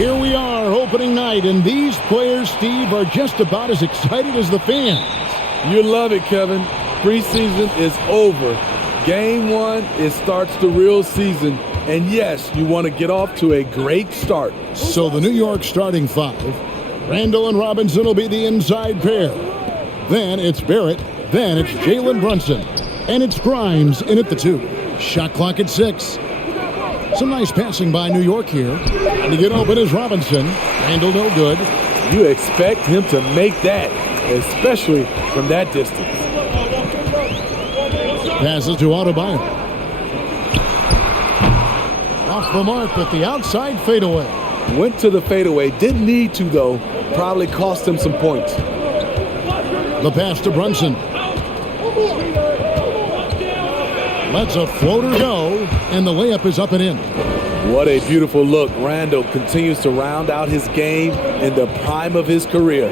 Here we are, opening night, and these players, Steve, are just about as excited as the fans. You love it, Kevin. Preseason is over. Game one, it starts the real season. And yes, you want to get off to a great start. So the New York starting five. Randall and Robinson will be the inside pair. Then it's Barrett. Then it's Jalen Brunson. And it's Grimes in at the 2. Shot clock at 6. Some nice passing by New York here. And to get open is Robinson. Randall no good. You expect him to make that, especially from that distance. Passes to Adebayo. Off the mark with the outside fadeaway. Went to the fadeaway. Didn't need to, though. Probably cost him some points. The pass to Brunson. Lets a floater go, and the layup is up and in. What a beautiful look. Randall continues to round out his game in the prime of his career.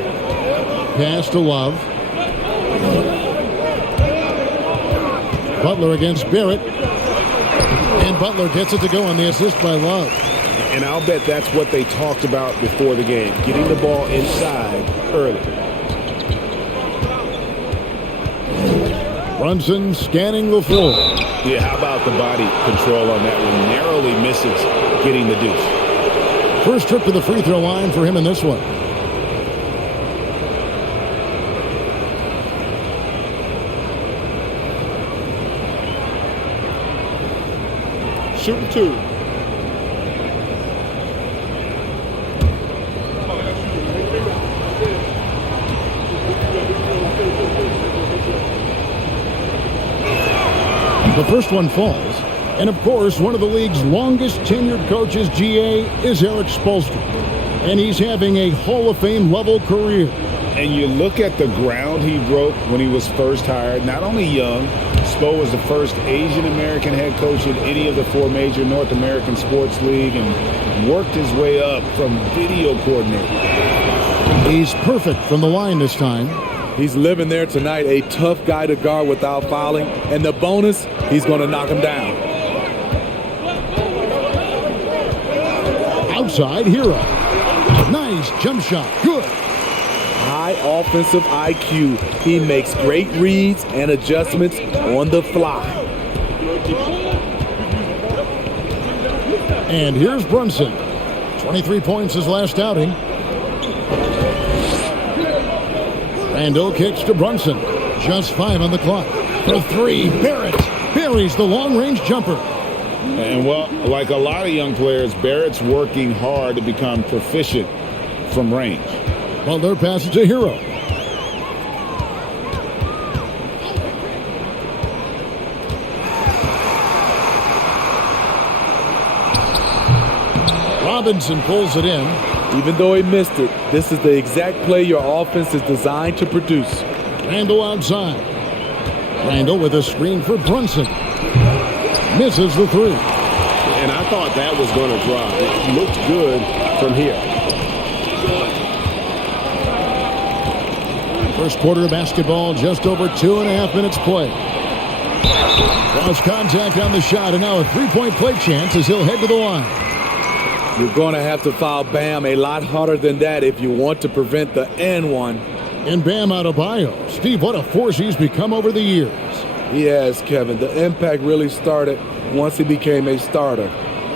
Pass to Love. Butler against Barrett. And Butler gets it to go on the assist by Love. And I'll bet that's what they talked about before the game, getting the ball inside early. Brunson scanning the floor. Yeah, how about the body control on that one? Narrowly misses getting the deuce. First trip to the free throw line for him in this one. Shooting 2. The first one falls. And, of course, one of the league's longest tenured coaches, GA, is Eric Spoelstra. And he's having a Hall of Fame level career. And you look at the ground he broke when he was first hired. Not only young, Spo was the first Asian-American head coach in any of the 4 major North American sports league and worked his way up from video coordinator. He's perfect from the line this time. He's living there tonight, a tough guy to guard without fouling. And the bonus, he's going to knock him down. Outside, Hero. Nice jump shot. Good. High offensive IQ. He makes great reads and adjustments on the fly. And here's Brunson. 23 points his last outing. Randall kicks to Brunson. Just 5 on the clock. For 3, Barrett buries the long-range jumper. And, well, like a lot of young players, Barrett's working hard to become proficient from range. Butler passes to Hero. Robinson pulls it in. Even though he missed it, this is the exact play your offense is designed to produce. Randall outside. Randall with a screen for Brunson. Misses the 3. And I thought that was going to drop. It looked good from here. First quarter of basketball, just over 2.5 minutes play. Cross contact on the shot, and now a 3-point play chance as he'll head to the line. You're going to have to foul Bam a lot harder than that if you want to prevent the N1. And Bam Adebayo. Steve, what a force he's become over the years. He has, Kevin. The impact really started once he became a starter.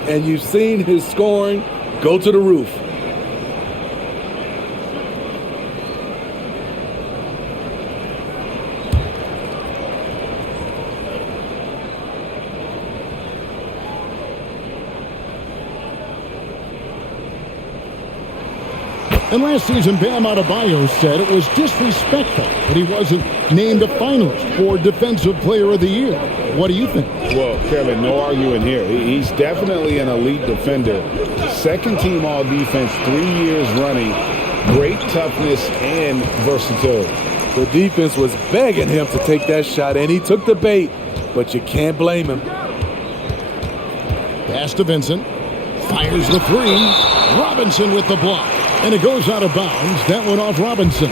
And you've seen his scoring go to the roof. And last season, Bam Adebayo said it was disrespectful that he wasn't named a finalist for Defensive Player of the Year. What do you think? Well, Kevin, no arguing here. He's definitely an elite defender. Second team all defense 3 years running. Great toughness and versatility. The defense was begging him to take that shot, and he took the bait, but you can't blame him. Pass to Vincent. Fires the 3. Robinson with the block. And it goes out of bounds. That went off Robinson.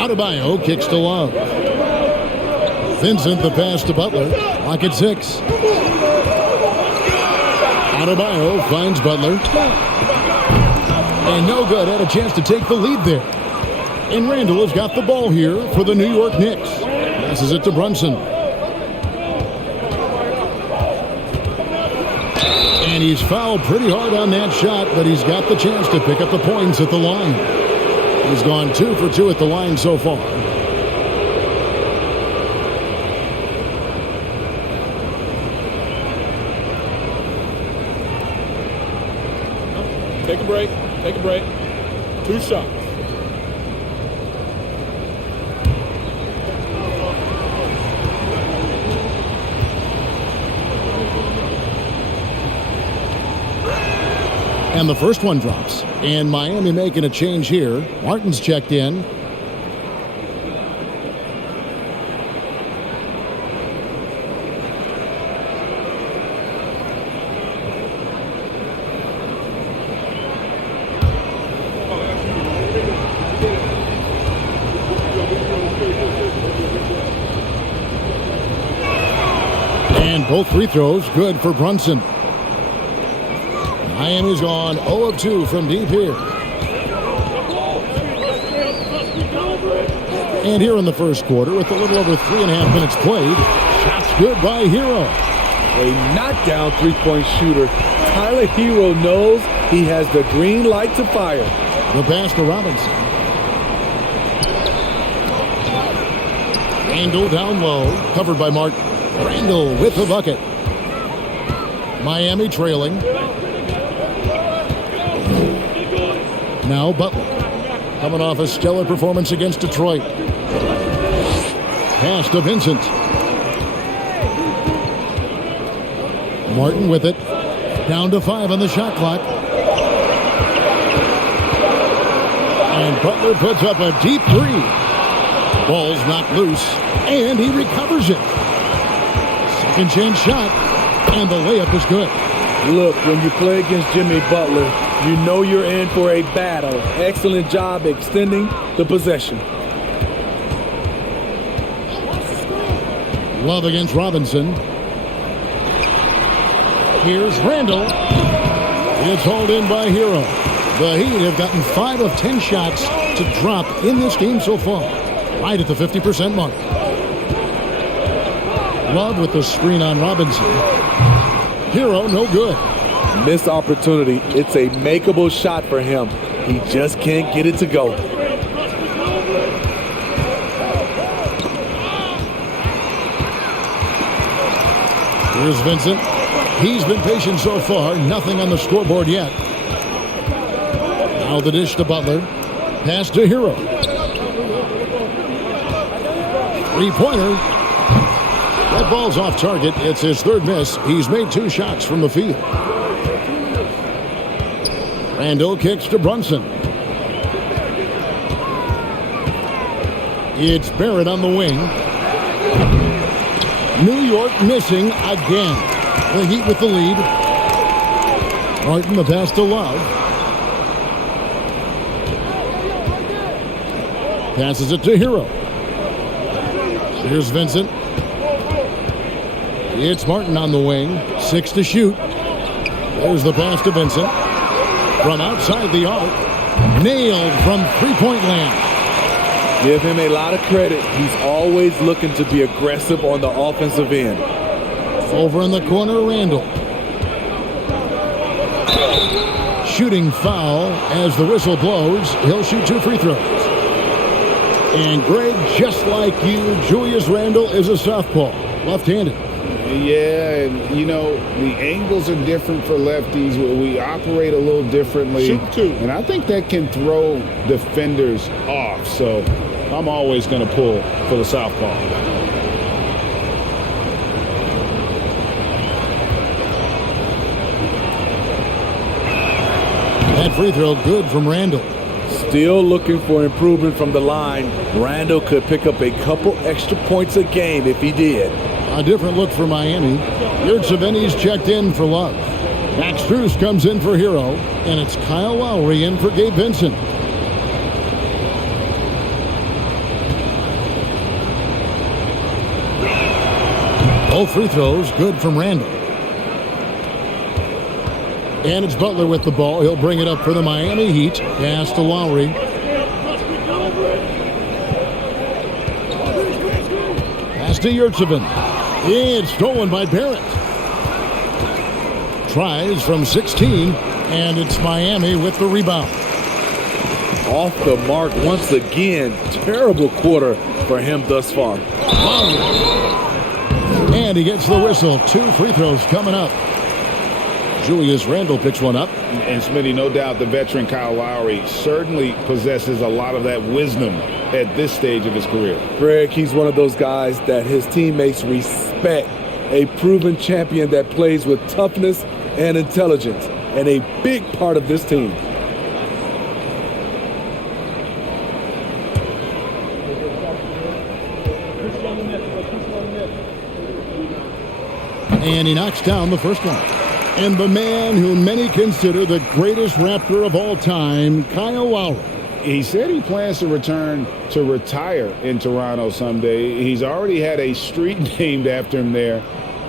Adebayo kicks to Love. Vincent the pass to Butler. Lock at 6. Adebayo finds Butler. And no good. Had a chance to take the lead there. And Randall has got the ball here for the New York Knicks. Passes it to Brunson. And he's fouled pretty hard on that shot, but he's got the chance to pick up the points at the line. He's gone 2 for 2 at the line so far. Take a break. Take a break. 2 shots. And the first one drops. And Miami making a change here. Martin's checked in. And both free throws good for Brunson. Miami's gone 0 of 2 from deep here. And here in the first quarter, with a little over 3.5 minutes played, shots good by Hero. A knockdown three-point shooter. Tyler Hero knows he has the green light to fire. The pass to Robinson. Randall down low, covered by Martin. Randall with the bucket. Miami trailing. Now Butler, coming off a stellar performance against Detroit. Pass to Vincent. Martin with it. Down to 5 on the shot clock. And Butler puts up a deep 3. Ball's knocked loose, and he recovers it. Second chance shot, and the layup is good. Look, when you play against Jimmy Butler, you know you're in for a battle. Excellent job extending the possession. Love against Robinson. Here's Randall. It's hauled in by Hero. The Heat have gotten 5 of 10 shots to drop in this game so far. Right at the 50% mark. Love with the screen on Robinson. Hero, no good. Missed opportunity. It's a makeable shot for him. He just can't get it to go. Here's Vincent. He's been patient so far. Nothing on the scoreboard yet. Now the dish to Butler. Pass to Hero. Three-pointer. That ball's off target. It's his 3rd miss. He's made 2 shots from the field. Randall kicks to Brunson. It's Barrett on the wing. New York missing again. The Heat with the lead. Martin the pass to Love. Passes it to Hero. Here's Vincent. It's Martin on the wing. 6 to shoot. There's the pass to Vincent. From outside the arc. Nailed from three-point land. Give him a lot of credit. He's always looking to be aggressive on the offensive end. Over in the corner, Randall. Shooting foul as the whistle blows. He'll shoot 2 free throws. And Greg, just like you, Julius Randall is a southpaw, left-handed. Yeah, and you know, the angles are different for lefties. We operate a little differently. Shoot 2. And I think that can throw defenders off. So I'm always going to pull for the southpaw. That free throw good from Randall. Still looking for improvement from the line. Randall could pick up a couple extra points a game if he did. A different look for Miami. Yurtseven's checked in for Love. Max Strus comes in for Hero. And it's Kyle Lowry in for Gabe Vincent. Both free throws good from Randall. And it's Butler with the ball. He'll bring it up for the Miami Heat. Pass to Lowry. Pass to Yurtsevin. It's stolen by Barrett. Tries from 16, and it's Miami with the rebound. Off the mark once again. Terrible quarter for him thus far. And he gets the whistle. 2 free throws coming up. Julius Randle picks one up. And Smitty, no doubt the veteran Kyle Lowry certainly possesses a lot of that wisdom at this stage of his career. Greg, he's one of those guys that his teammates respect. A proven champion that plays with toughness and intelligence, and a big part of this team. And he knocks down the first one. And the man who many consider the greatest Raptor of all time, Kyle Lowry. He said he plans to return to retire in Toronto someday. He's already had a street named after him there.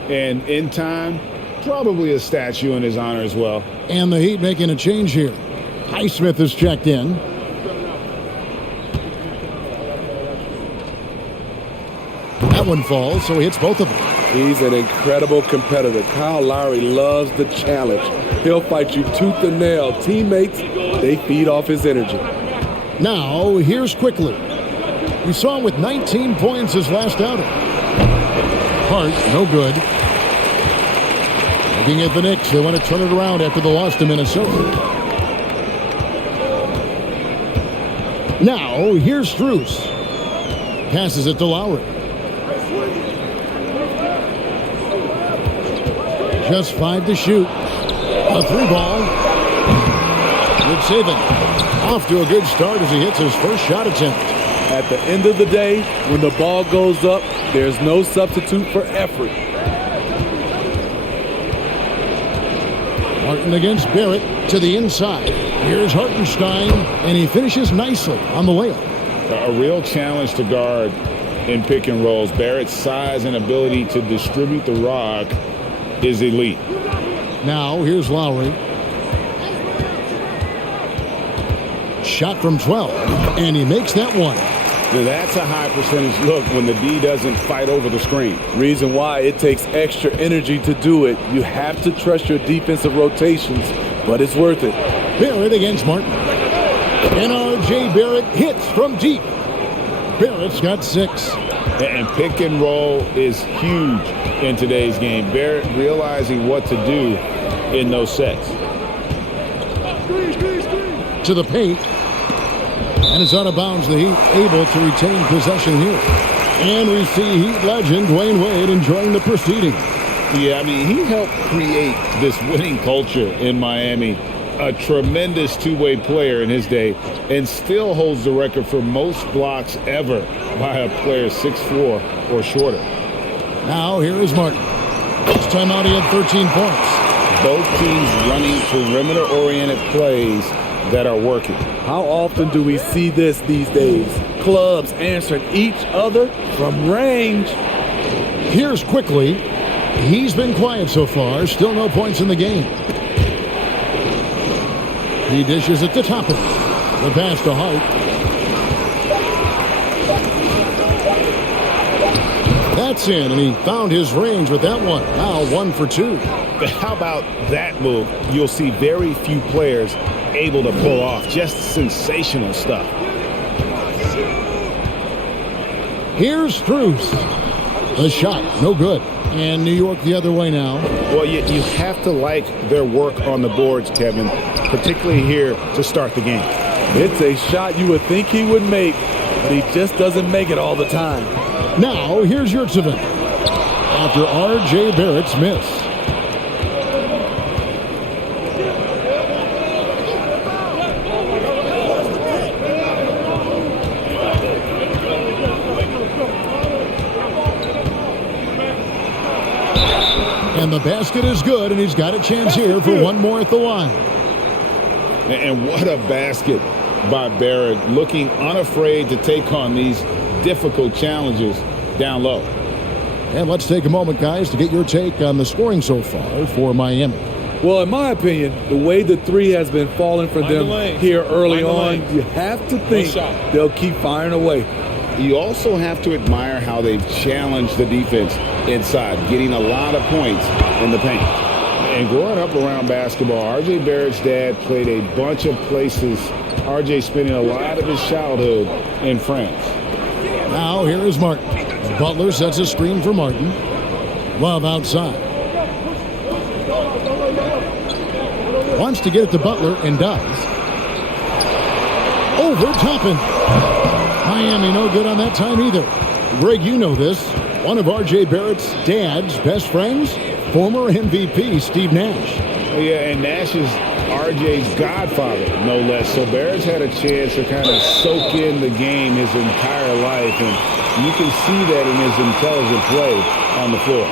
And in time, probably a statue in his honor as well. And the Heat making a change here. Highsmith is checked in. That one falls, so he hits both of them. He's an incredible competitor. Kyle Lowry loves the challenge. He'll fight you tooth and nail. Teammates, they feed off his energy. Now, here's Quickly. We saw him with 19 points his last outing. Hart, no good. Looking at the Knicks, they want to turn it around after the loss to Minnesota. Now, here's Strus. Passes it to Lowry. Just 5 to shoot. A 3-ball. Good saving. Off to a good start as he hits his first shot attempt. At the end of the day, when the ball goes up, there's no substitute for effort. Martin against Barrett to the inside. Here's Hartenstein, and he finishes nicely on the layup. A real challenge to guard in pick and rolls. Barrett's size and ability to distribute the rock is elite. Now, here's Lowry. Shot from 12, and he makes that one. Now that's a high percentage look when the D doesn't fight over the screen. Reason why it takes extra energy to do it. You have to trust your defensive rotations, but it's worth it. Barrett against Martin. And R.J. Barrett hits from deep. Barrett's got 6. And pick and roll is huge in today's game. Barrett realizing what to do in those sets. To the paint. And it's out of bounds. The Heat able to retain possession here. And we see Heat legend Dwayne Wade enjoying the proceeding. Yeah, I mean, he helped create this winning culture in Miami. A tremendous two-way player in his day, and still holds the record for most blocks ever by a player 6'4" or shorter. Now here is Martin. This time out he had 13 points. Both teams running perimeter-oriented plays that are working. How often do we see this these days? Clubs answering each other from range. Here's Quickly. He's been quiet so far. Still no points in the game. He dishes it to Toppin. The pass to Hart. That's in, and he found his range with that one. Now 1 for 2. How about that move? You'll see very few players able to pull off. Just sensational stuff. Here's Strus. The shot, no good. And New York the other way now. Well, you have to like their work on the boards, Kevin, particularly here to start the game. It's a shot you would think he would make, but he just doesn't make it all the time. Now, here's Yurtsevin. After R.J. Barrett's miss. And the basket is good, and he's got a chance here for one more at the line. And what a basket by Barrett, looking unafraid to take on these difficult challenges down low. And let's take a moment, guys, to get your take on the scoring so far for Miami. Well, in my opinion, the way the three has been falling for them here early on, you have to think they'll keep firing away. You also have to admire how they've challenged the defense inside, getting a lot of points in the paint. And growing up around basketball, R.J. Barrett's dad played a bunch of places. R.J. spending a lot of his childhood in France. Now here is Martin. Butler sets a screen for Martin. Love outside. Wants to get it to Butler and does. Over Toppin. Miami no good on that time either. Greg, you know this. One of R.J. Barrett's dad's best friends, former MVP Steve Nash. Yeah, and Nash is R.J.'s godfather, no less. So Barrett's had a chance to kind of soak in the game his entire life, and you can see that in his intelligent play on the floor.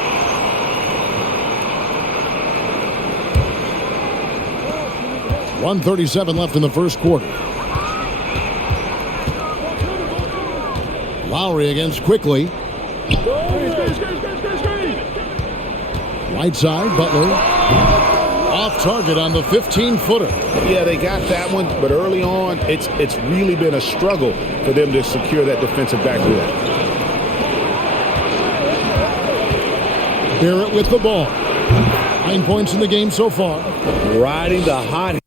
.137 left in the first quarter. Lowry against Quickly. Right side, Butler. Off target on the 15-footer. Yeah, they got that one, but early on, it's really been a struggle for them to secure that defensive backboard. Barrett with the ball. 9 points in the game so far. Riding the hot.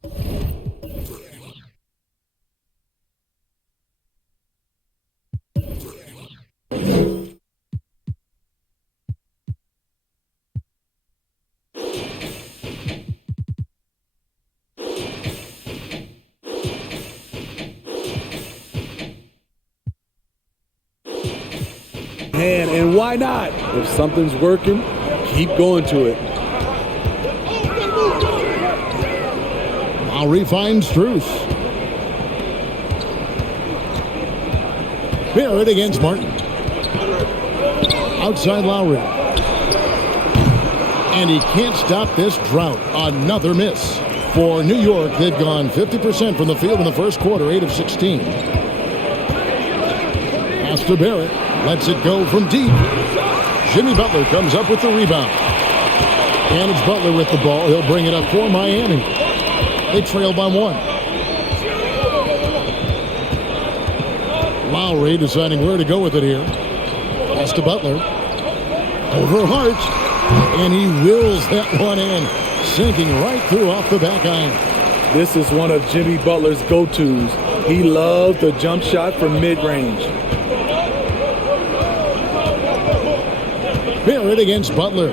And why not? If something's working, keep going to it. Lowry finds Strus. Barrett against Martin. Outside Lowry. And he can't stop this drought. Another miss. For New York, they've gone 50% from the field in the first quarter, 8 of 16. Pass to Barrett. Lets it go from deep. Jimmy Butler comes up with the rebound. And it's Butler with the ball. He'll bring it up for Miami. They trail by 1. Lowry deciding where to go with it here. Pass to Butler. Over Hart. And he wills that one in. Sinking right through off the back iron. This is one of Jimmy Butler's go-tos. He loves the jump shot from mid-range. Barrett against Butler.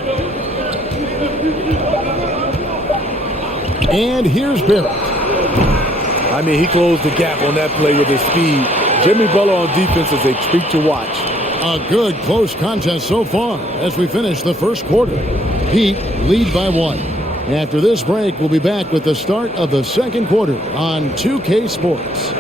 And here's Barrett. I mean, he closed the gap on that play with his speed. Jimmy Butler on defense is a treat to watch. A good close contest so far as we finish the first quarter. Heat lead by 1. After this break, we'll be back with the start of the second quarter on 2K Sports.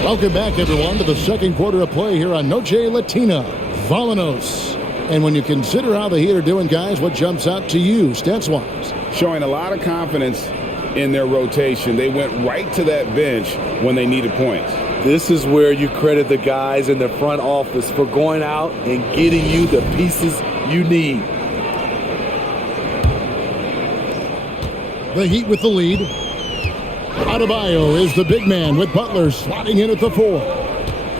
Welcome back, everyone, to the second quarter of play here on Noche Latina. Vamanos. And when you consider how the Heat are doing, guys, what jumps out to you, stats-wise? Showing a lot of confidence in their rotation. They went right to that bench when they needed points. This is where you credit the guys in the front office for going out and getting you the pieces you need. The Heat with the lead. Adebayo is the big man with Butler slotting in at the 4.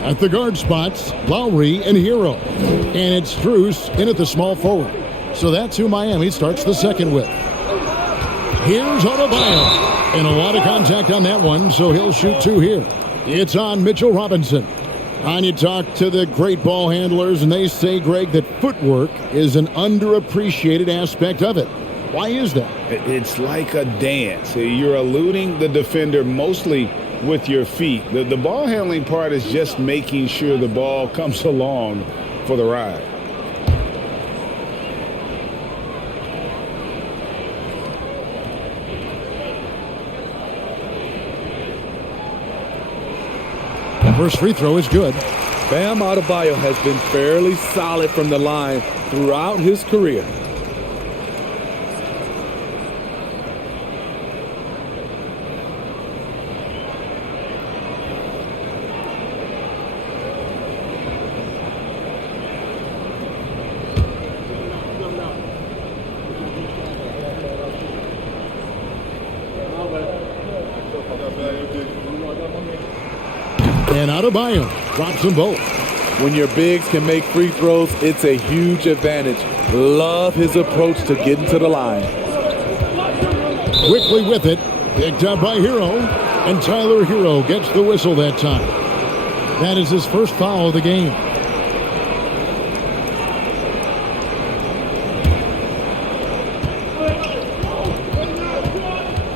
At the guard spots, Lowry and Hero. And it's Strus in at the small forward. So that's who Miami starts the second with. Here's Adebayo. And a lot of contact on that one, so he'll shoot 2 here. It's on Mitchell Robinson. And you talk to the great ball handlers, and they say, Greg, that footwork is an underappreciated aspect of it. Why is that? It's like a dance. You're eluding the defender mostly with your feet. The ball handling part is just making sure the ball comes along for the ride. First free throw is good. Bam Adebayo has been fairly solid from the line throughout his career. And Adebayo drops them both. When your bigs can make free throws, it's a huge advantage. Love his approach to getting to the line. Quickly with it, picked up by Hero, and Tyler Hero gets the whistle that time. That is his first foul of the game.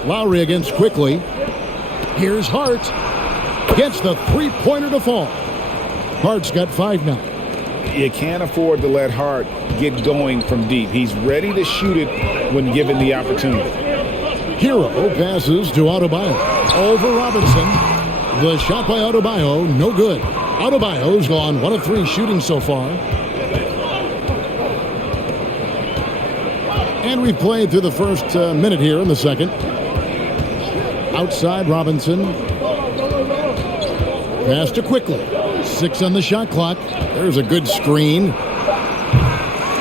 Lowry against Quickly. Here's Hart. Gets the three-pointer to fall. Hart's got 5 now. You can't afford to let Hart get going from deep. He's ready to shoot it when given the opportunity. Hero passes to Adebayo. Over Robinson. The shot by Adebayo, no good. Adebayo's gone 1 of 3 shooting so far. And we've played through the first minute here in the second. Outside Robinson. Pass to Quickly. 6 on the shot clock. There's a good screen.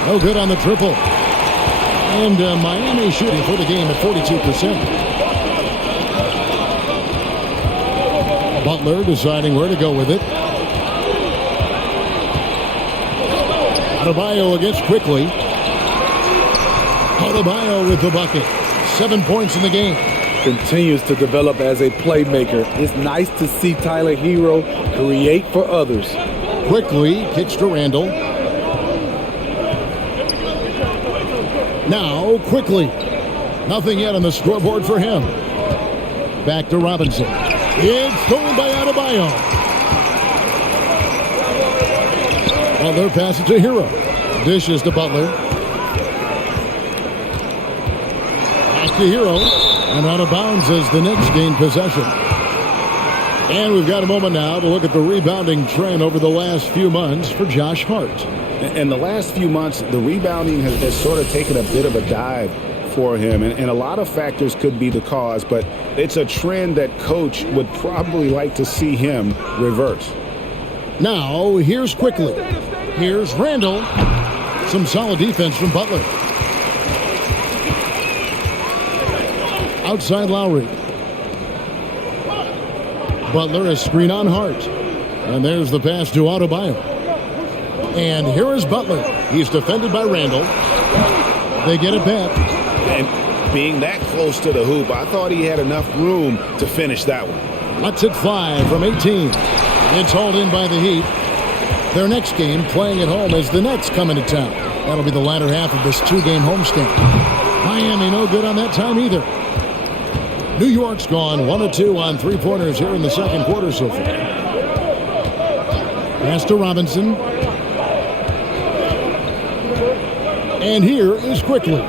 No good on the triple. And Miami shooting for the game at 42%. Butler deciding where to go with it. Adebayo against Quickly. Adebayo with the bucket. 7 points in the game. Continues to develop as a playmaker. It's nice to see Tyler Hero create for others. Quickly kicks to Randall. Now Quickly. Nothing yet on the scoreboard for him. Back to Robinson. It's stolen by Adebayo. Butler passes to Hero. Dishes to Butler. Back to Hero. And out of bounds as the Knicks gain possession. And we've got a moment now to look at the rebounding trend over the last few months for Josh Hart. In the last few months, the rebounding has sort of taken a bit of a dive for him. And a lot of factors could be the cause, but it's a trend that coach would probably like to see him reverse. Now, here's Quickly. Here's Randall. Some solid defense from Butler. Outside Lowry. Butler a screen on Hart. And there's the pass to Adebayo. And here is Butler. He's defended by Randall. They get it back. And being that close to the hoop, I thought he had enough room to finish that one. Lets it fly from 18. It's hauled in by the Heat. Their next game playing at home as the Nets come into town. That'll be the latter half of this 2-game homestand. Miami no good on that time either. New York's gone 1 of 2 on 3-pointers here in the second quarter so far. Pass to Robinson. And here is Quickly.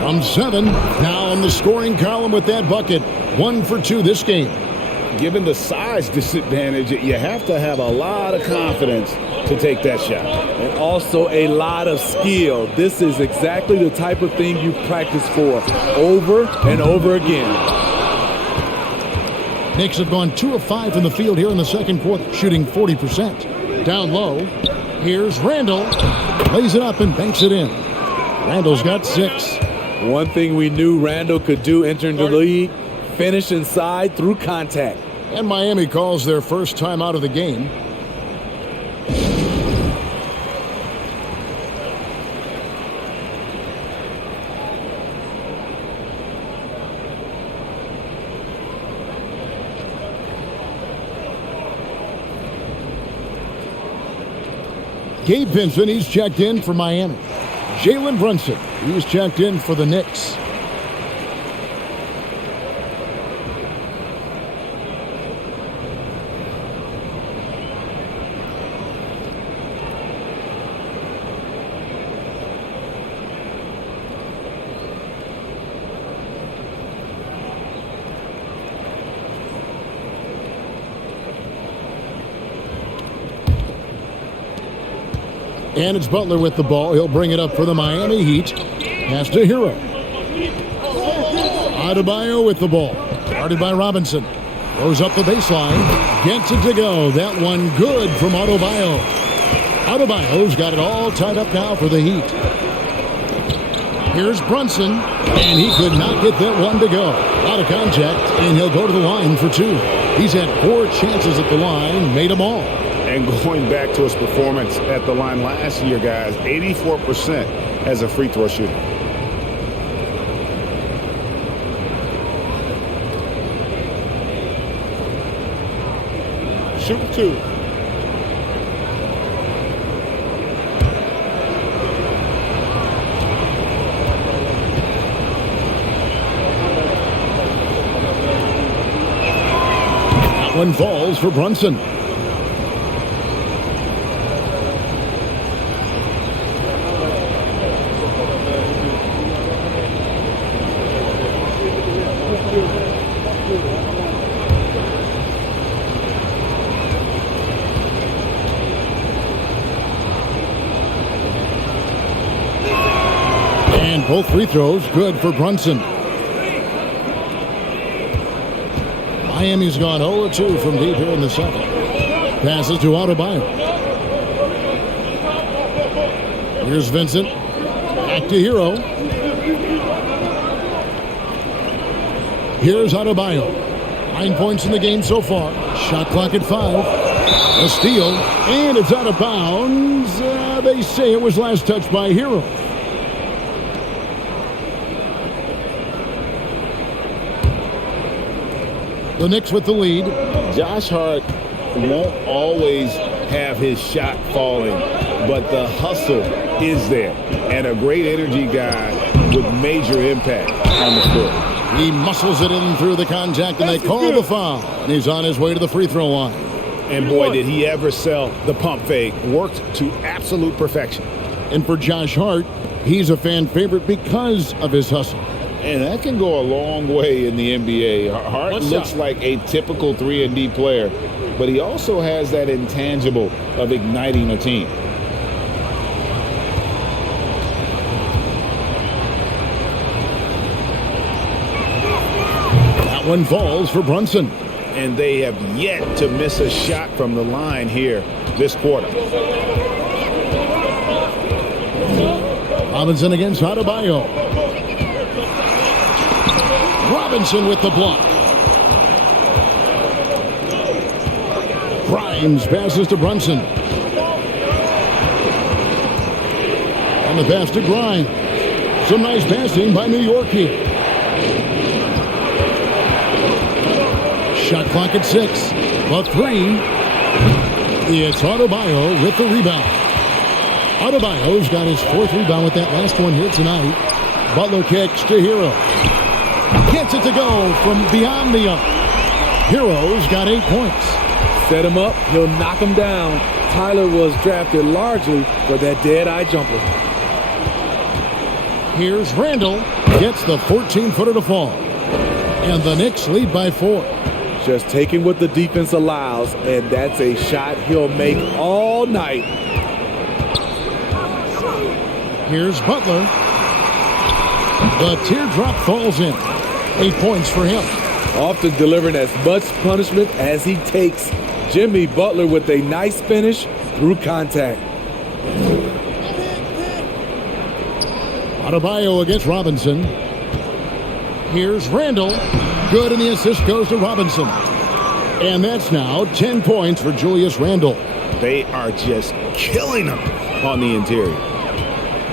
From 7, now on the scoring column with that bucket. 1 for 2 this game. Given the size disadvantage, you have to have a lot of confidence to take that shot. And also a lot of skill. This is exactly the type of thing you practice for over and over again. Knicks have gone 2 of 5 from the field here in the second quarter, shooting 40%. Down low, here's Randall. Lays it up and banks it in. Randall's got 6. One thing we knew Randall could do entering the league, finish inside through contact. And Miami calls their first time out of the game. Gabe Vincent, he's checked in for Miami. Jalen Brunson, he's checked in for the Knicks. And it's Butler with the ball. He'll bring it up for the Miami Heat. Pass to Hero. Adebayo with the ball. Guarded by Robinson. Goes up the baseline. Gets it to go. That one good from Adebayo. Adebayo's got it all tied up now for the Heat. Here's Brunson. And he could not get that one to go. Out of contact. And he'll go to the line for two. He's had 4 chances at the line. Made them all. And going back to his performance at the line last year, guys, 84% as a free throw shooter. Shoot 2. That one falls for Brunson. And both free throws good for Brunson. Miami's gone 0-2 from deep here in the second. Passes to Adebayo. Here's Vincent. Back to Hero. Here's Adebayo. 9 points in the game so far. Shot clock at 5. A steal. And it's out of bounds. They say it was last touched by Hero. The Knicks with the lead. Josh Hart won't always have his shot falling, but the hustle is there. And a great energy guy with major impact on the court. He muscles it in through the contact, and they call the foul. And he's on his way to the free throw line. And boy, did he ever sell the pump fake. Worked to absolute perfection. And for Josh Hart, he's a fan favorite because of his hustle. And that can go a long way in the NBA. Hart looks like a typical 3-and-D player, but he also has that intangible of igniting a team. That one falls for Brunson. And they have yet to miss a shot from the line here this quarter. Robinson against Adebayo. Robinson with the block. Grimes passes to Brunson. And the pass to Grimes. Some nice passing by New York here. Shot clock at 6. But 3. It's Adebayo with the rebound. Adebayo's got his 4th rebound with that last one here tonight. Butler kicks to Hero. Gets it to go from beyond the arc. Hero's got 8 points. Set him up, he'll knock him down. Tyler was drafted largely for that dead-eye jumper. Here's Randall. Gets the 14-footer to fall. And the Knicks lead by 4. Just taking what the defense allows, and that's a shot he'll make all night. Here's Butler. The teardrop falls in. 8 points for him. Often delivering as much punishment as he takes. Jimmy Butler with a nice finish through contact. Adebayo against Robinson. Here's Randall. Good, and the assist goes to Robinson. And that's now 10 points for Julius Randle. They are just killing him on the interior.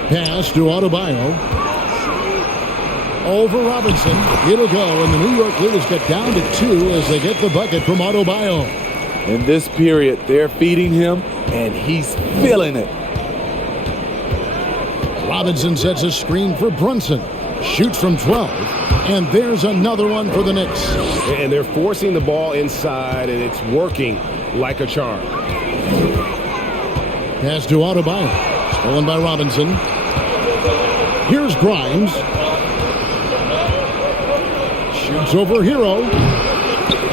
Pass to Adebayo. Over Robinson. It'll go, and the New York leaders get down to 2 as they get the bucket from Adebayo. In this period, they're feeding him, and he's feeling it. Robinson sets a screen for Brunson. Shoots from 12. And there's another one for the Knicks. And they're forcing the ball inside, and it's working like a charm. Pass to Adebayo. Stolen by Robinson. Here's Grimes. Shoots over Hero.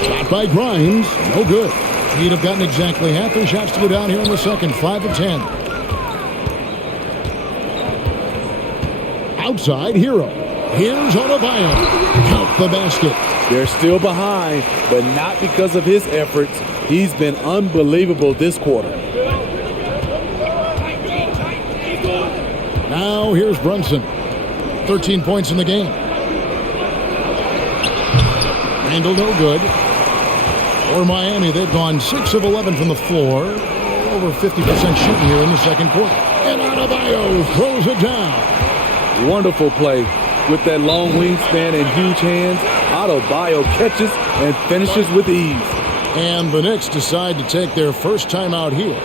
Shot by Grimes. No good. He'd have gotten exactly half their shots to go down here in the second. 5 of 10. Outside, Hero. Here's Adebayo. Count the basket. They're still behind, but not because of his efforts. He's been unbelievable this quarter. Now here's Brunson. 13 points in the game. Randall no good. For Miami, they've gone 6 of 11 from the floor. Over 50% shooting here in the second quarter. And Adebayo throws it down. Wonderful play. With that long wingspan and huge hands, Adebayo catches and finishes with ease. And the Knicks decide to take their first time out here.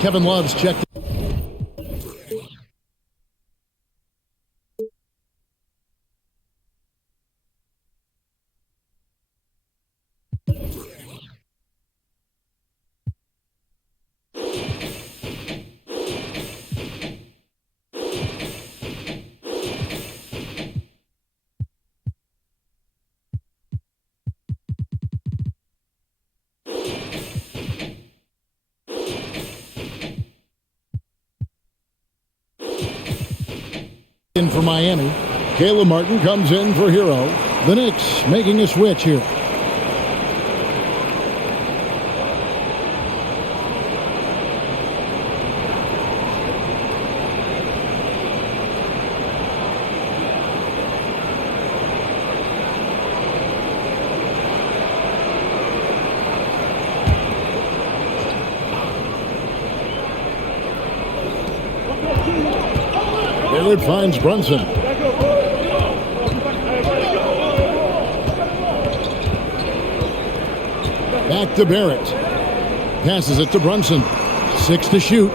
Kevin Love's checked. In for Miami. Caleb Martin comes in for Hero. The Knicks making a switch here. Barrett finds Brunson. Back to Barrett. Passes it to Brunson. 6 to shoot.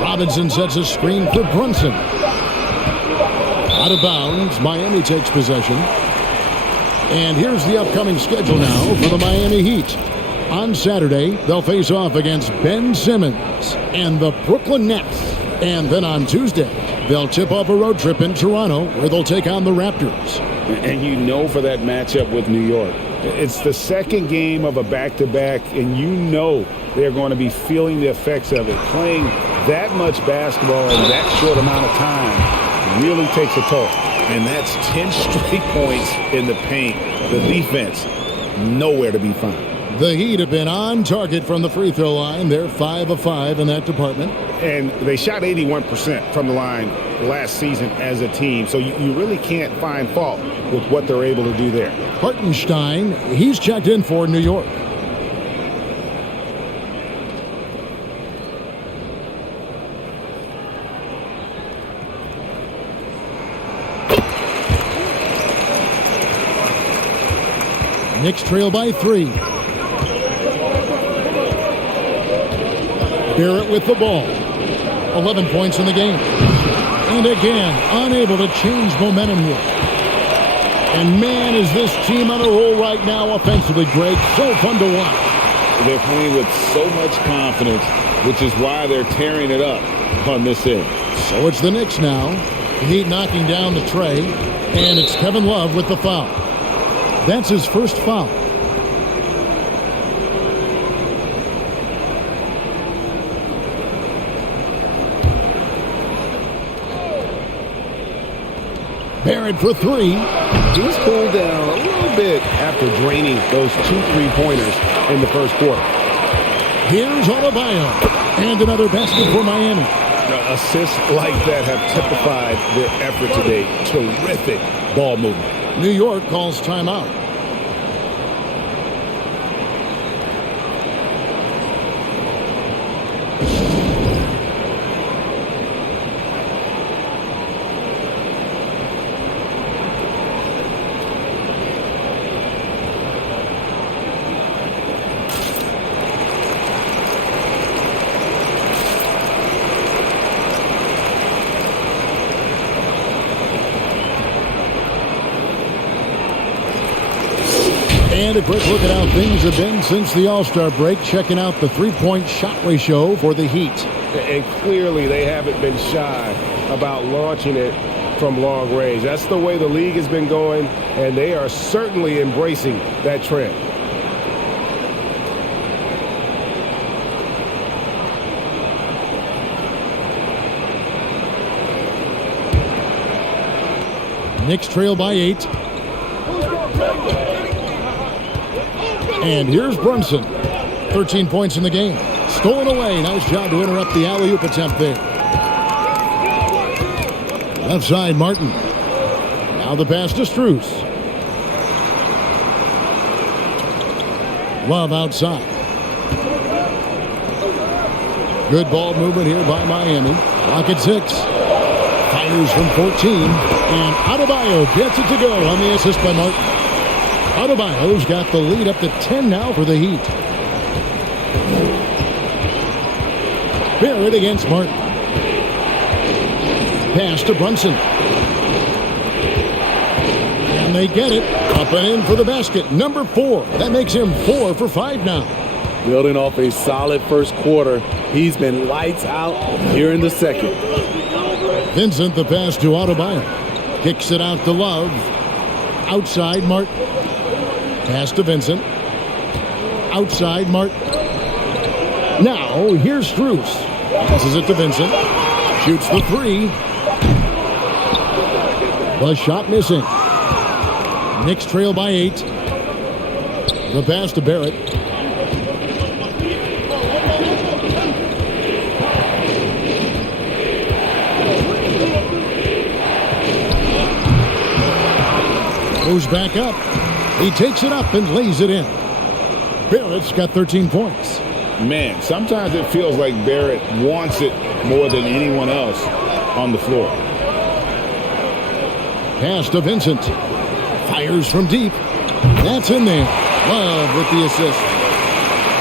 Robinson sets a screen for Brunson. Out of bounds. Miami takes possession. And here's the upcoming schedule now for the Miami Heat. On Saturday, they'll face off against Ben Simmons and the Brooklyn Nets. And then on Tuesday, they'll tip off a road trip in Toronto where they'll take on the Raptors. And you know for that matchup with New York, it's the second game of a back-to-back, and you know they're going to be feeling the effects of it. Playing that much basketball in that short amount of time really takes a toll. And that's 10 straight points in the paint. The defense, nowhere to be found. The Heat have been on target from the free throw line. They're 5 of 5 in that department. And they shot 81% from the line last season as a team. So you really can't find fault with what they're able to do there. Hartenstein, he's checked in for New York. Knicks trail by 3. Barrett with the ball. 11 points in the game. And again, unable to change momentum here. And man, is this team on a roll right now offensively, Greg. So fun to watch. They're playing with so much confidence, which is why they're tearing it up on this end. So it's the Knicks now. Heat knocking down the tray. And it's Kevin Love with the foul. That's his first foul. Barrett for 3. He's cooled down a little bit after draining those 2 3-pointers in the first quarter. Here's Adebayo. And another basket for Miami. Assists like that have typified their effort today. Terrific ball movement. New York calls timeout. And a quick look at how things have been since the All-Star break. Checking out the three-point shot ratio for the Heat. And clearly they haven't been shy about launching it from long range. That's the way the league has been going, and they are certainly embracing that trend. Knicks trail by 8. And here's Brunson. 13 points in the game. Stolen away. Nice job to interrupt the alley-oop attempt there. Left side, Martin. Now the pass to Strus. Love outside. Good ball movement here by Miami. Clock at 6. Fires from 14. And Adebayo gets it to go on the assist by Martin. Adebayo's got the lead up to 10 now for the Heat. Barrett against Martin. Pass to Brunson. And they get it. Up and in for the basket. Number 4. That makes him 4 for 5 now. Building off a solid first quarter, he's been lights out here in the second. Vincent, the pass to Adebayo. Kicks it out to Love. Outside, Martin. Pass to Vincent. Outside, Martin. Now, here's Strus. Passes it to Vincent. Shoots the 3. The shot missing. Knicks trail by 8. The pass to Barrett. Goes back up. He takes it up and lays it in. Barrett's got 13 points. Man, sometimes it feels like Barrett wants it more than anyone else on the floor. Pass to Vincent. Fires from deep. That's in there. Love with the assist.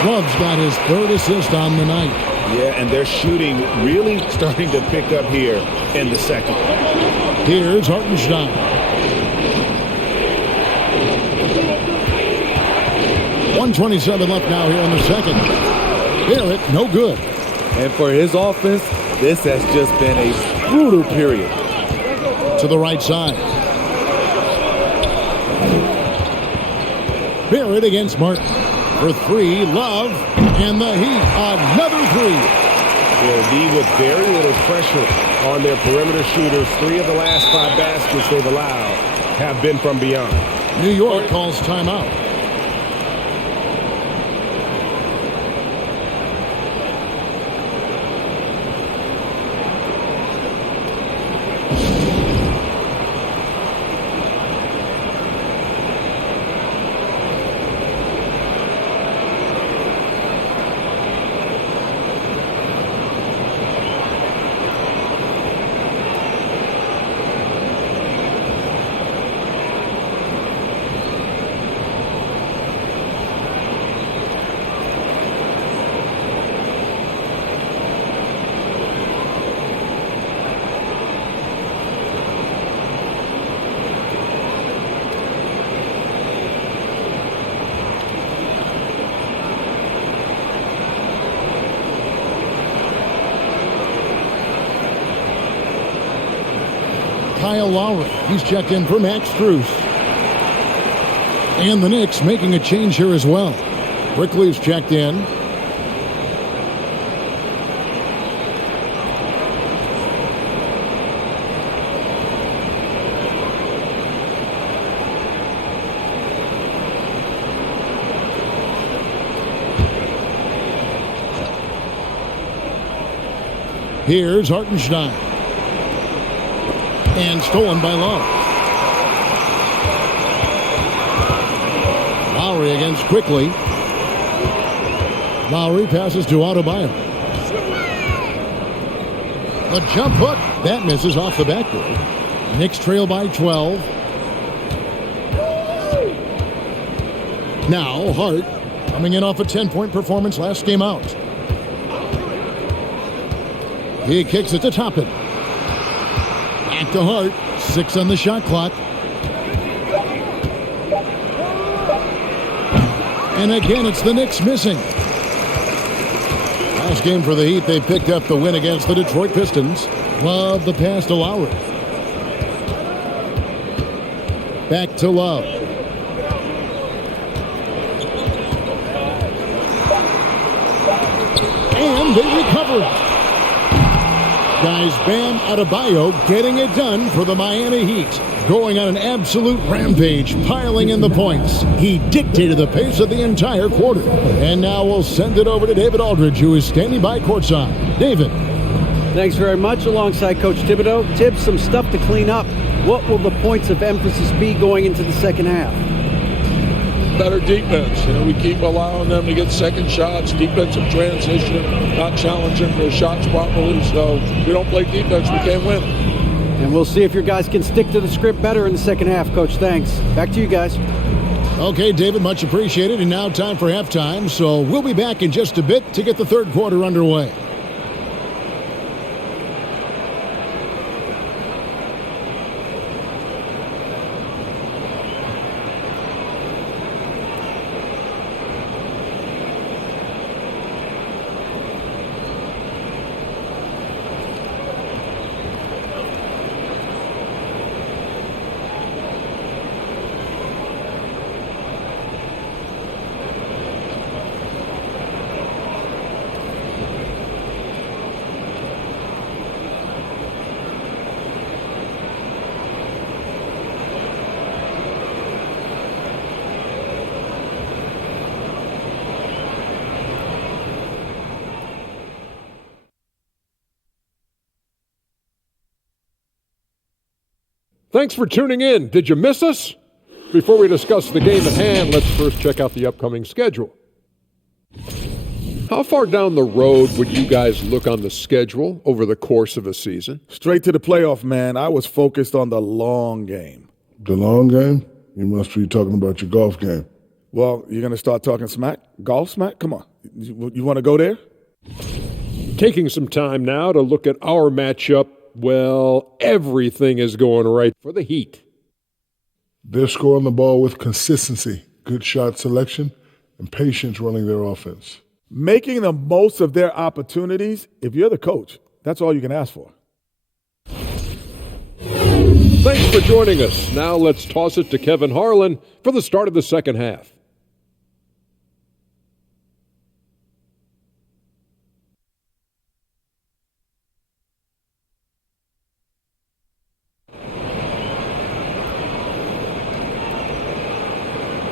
Love's got his 3rd assist on the night. Yeah, and their shooting really starting to pick up here in the second. Here's Hartenstein. 1:27 left now here in the second. Barrett, no good. And for his offense, this has just been a brutal period. To the right side. Barrett against Martin. For 3, Love, and the Heat, another 3. Yeah, D with very little pressure on their perimeter shooters. 3 of the last 5 baskets they've allowed have been from beyond. New York calls timeout. Kyle Lowry. He's checked in for Max Strus. And the Knicks making a change here as well. Quickly's checked in. Here's Hartenstein. And stolen by Love. Lowry against Quickly. Lowry passes to Adebayo. The jump hook. That misses off the backboard. Knicks trail by 12. Now Hart coming in off a 10-point performance last game out. He kicks it to Toppin. Back to Hart. 6 on the shot clock. And again, it's the Knicks missing. Last game for the Heat, they picked up the win against the Detroit Pistons. Love the pass to Lowry. Back to Love. And they recover it. Guys, Bam Adebayo getting it done for the Miami Heat. Going on an absolute rampage, piling in the points. He dictated the pace of the entire quarter. And now we'll send it over to David Aldridge, who is standing by courtside. David. Thanks very much. Alongside Coach Thibodeau. Tibbs, some stuff to clean up. What will the points of emphasis be going into the second half? Better defense. We keep allowing them to get second shots, defensive transition, not challenging their shots properly. So if we don't play defense, we can't win. And we'll see if your guys can stick to the script better in the second half, Coach. Thanks. Back to you guys. Okay, David, much appreciated. And now time for halftime. So we'll be back in just a bit to get the third quarter underway. Thanks for tuning in. Did you miss us? Before we discuss the game at hand, let's first check out the upcoming schedule. How far down the road would you guys look on the schedule over the course of a season? Straight to the playoff, man. I was focused on the long game. The long game? You must be talking about your golf game. Well, you're going to start talking smack? Golf smack? Come on. You want to go there? Taking some time now to look at our matchup. Well, everything is going right for the Heat. They're scoring the ball with consistency, good shot selection, and patience running their offense. Making the most of their opportunities. If you're the coach, that's all you can ask for. Thanks for joining us. Now let's toss it to Kevin Harlan for the start of the second half.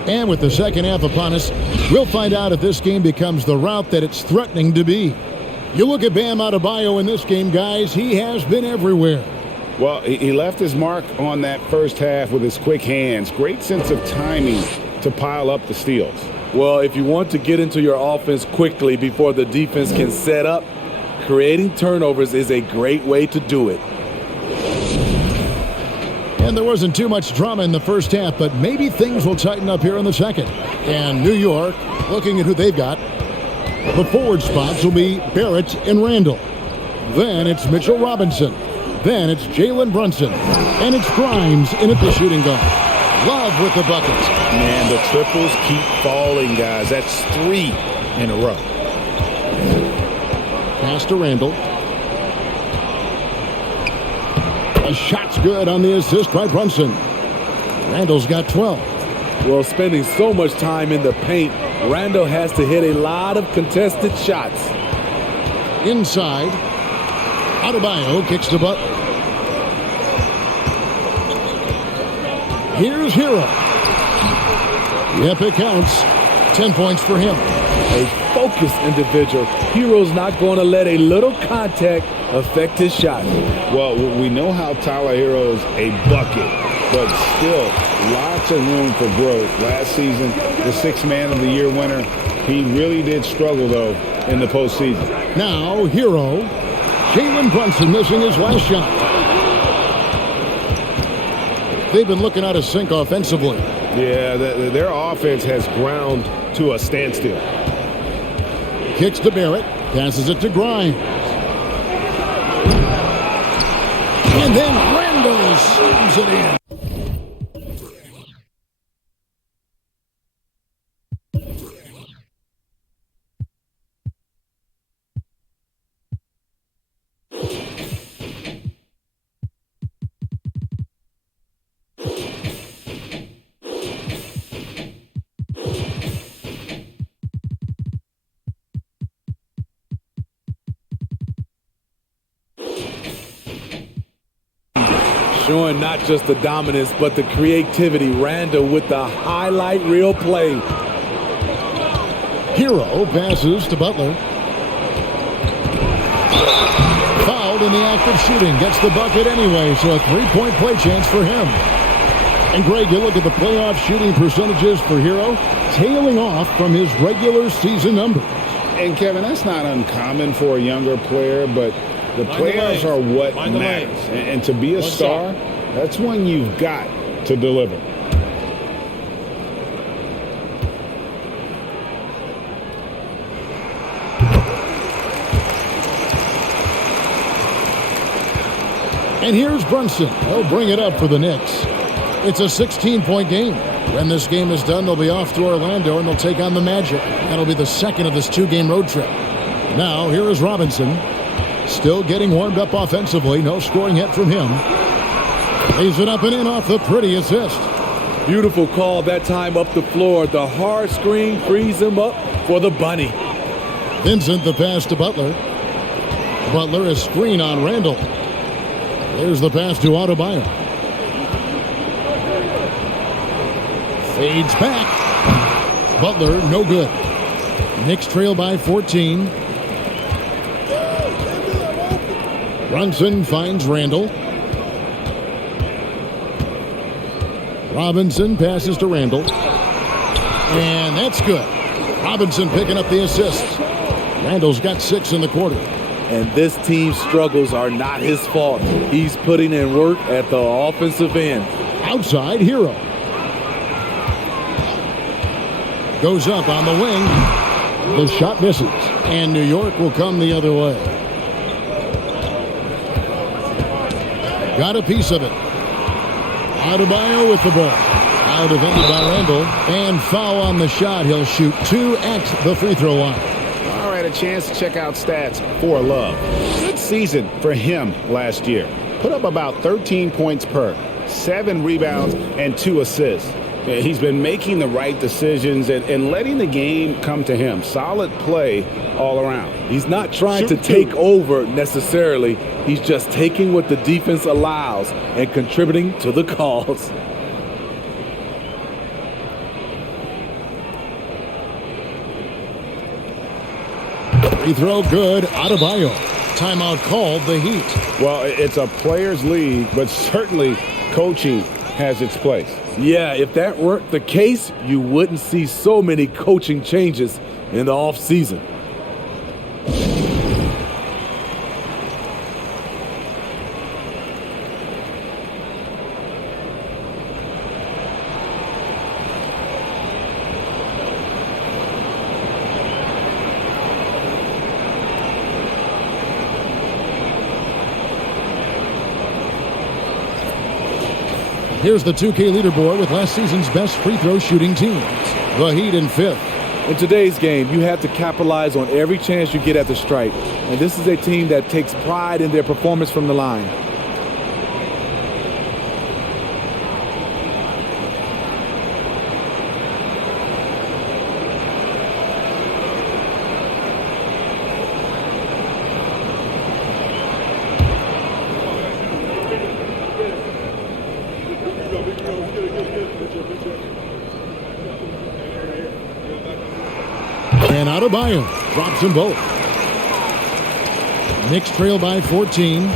And with the second half upon us, we'll find out if this game becomes the route that it's threatening to be. You look at Bam Adebayo in this game, guys, he has been everywhere. Well, he left his mark on that first half with his quick hands. Great sense of timing to pile up the steals. Well, if you want to get into your offense quickly before the defense can set up, creating turnovers is a great way to do it. And there wasn't too much drama in the first half, but maybe things will tighten up here in the second. And New York, looking at who they've got, the forward spots will be Barrett and Randall. Then it's Mitchell Robinson. Then it's Jalen Brunson. And it's Grimes in at the shooting guard. Love with the buckets. Man, the triples keep falling, guys. That's 3 in a row. Pass to Randall. A shot's good on the assist by Brunson. Randall's got 12. Well, spending so much time in the paint, Randall has to hit a lot of contested shots. Inside, Adebayo kicks to Butler. Here's Hero. Yep, it counts. 10 points for him. A focused individual. Hero's not going to let a little contact affect his shot. Well, we know how Tyler Hero's a bucket, but still lots of room for growth. Last season, the 6th Man of the Year winner, he really did struggle, though, in the postseason. Now, Hero. Jalen Brunson missing his last shot. They've been looking out of sync offensively. Yeah, their offense has ground to a standstill. Kicks to Barrett. Passes it to Grimes. And then Randall slams it in. Showing not just the dominance, but the creativity. Randall with the highlight reel play. Hero passes to Butler. Fouled in the act of shooting. Gets the bucket anyway, so a three-point play chance for him. And Greg, you look at the playoff shooting percentages for Hero, tailing off from his regular season numbers. And Kevin, that's not uncommon for a younger player, but the players are what matters. And to be a star, that's when you've got to deliver. And here's Brunson. He'll bring it up for the Knicks. It's a 16-point game. When this game is done, they'll be off to Orlando, and they'll take on the Magic. That'll be the second of this two-game road trip. Now, here is Robinson. Still getting warmed up offensively. No scoring hit from him. Lays it up and in off the pretty assist. Beautiful call that time up the floor. The hard screen frees him up for the bunny. Vincent the pass to Butler. Butler is screen on Randall. There's the pass to Adebayo. Fades back. Butler, no good. Knicks trail by 14. Brunson finds Randall. Robinson passes to Randall. And that's good. Robinson picking up the assists. Randall's got 6 in the quarter. And this team's struggles are not his fault. He's putting in work at the offensive end. Outside, Hero. Goes up on the wing. The shot misses. And New York will come the other way. Got a piece of it. Adebayo with the ball. Out defended by Randall. And foul on the shot. He'll shoot 2 at the free throw line. All right, a chance to check out stats for Love. Good season for him last year. Put up about 13 points per, 7 rebounds, and 2 assists. He's been making the right decisions and letting the game come to him. Solid play all around. He's not trying to take over necessarily. He's just taking what the defense allows and contributing to the cause. Free throw good. Adebayo. Timeout called the Heat. Well, it's a players' league, but certainly coaching has its place. Yeah, if that weren't the case, you wouldn't see so many coaching changes in the offseason. Here's the 2K leaderboard with last season's best free throw shooting teams. The Heat in 5th. In today's game, you have to capitalize on every chance you get at the stripe. And this is a team that takes pride in their performance from the line. And Adebayo drops them both. Knicks trail by 14.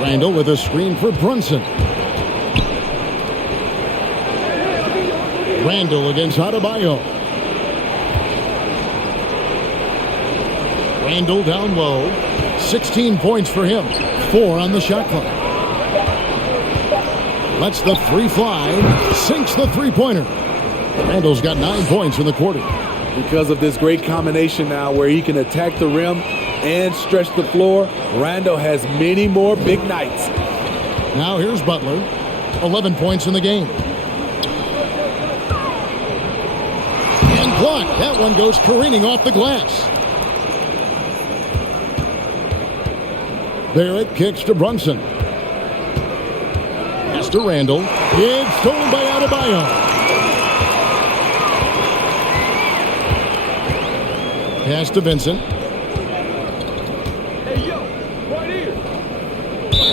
Randall with a screen for Brunson. Randall against Adebayo. Randall down low. 16 points for him. 4 on the shot clock. Lets the 3 fly. Sinks the three-pointer. Randall's got 9 points in the quarter. Because of this great combination now where he can attack the rim and stretch the floor, Randall has many more big nights. Now here's Butler. 11 points in the game. And blocked. That one goes careening off the glass. Barrett kicks to Brunson. Pass to Randall. It's stolen by Adebayo. Pass to Vincent. Hey, yo, right here.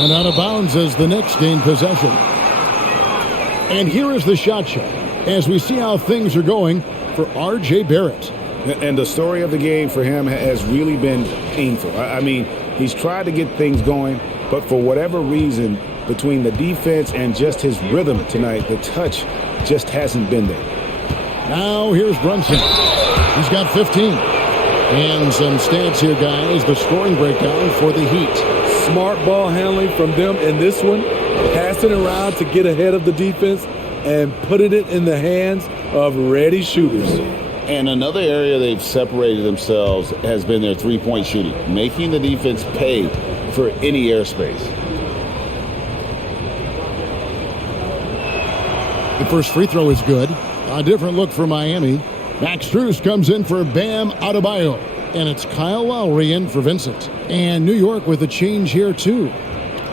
And out of bounds as the Knicks gain possession. And here is the shot show as we see how things are going for R.J. Barrett. And the story of the game for him has really been painful. I mean, he's tried to get things going, but for whatever reason, between the defense and just his rhythm tonight, the touch just hasn't been there. Now here's Brunson. He's got 15. And some stats here, guys. The scoring breakdown for the Heat. Smart ball handling from them in this one. Passing around to get ahead of the defense and putting it in the hands of ready shooters. And another area they've separated themselves has been their three-point shooting, making the defense pay for any airspace. The first free throw is good. A different look for Miami. Max Strus comes in for Bam Adebayo. And it's Kyle Lowry in for Vincent. And New York with a change here, too.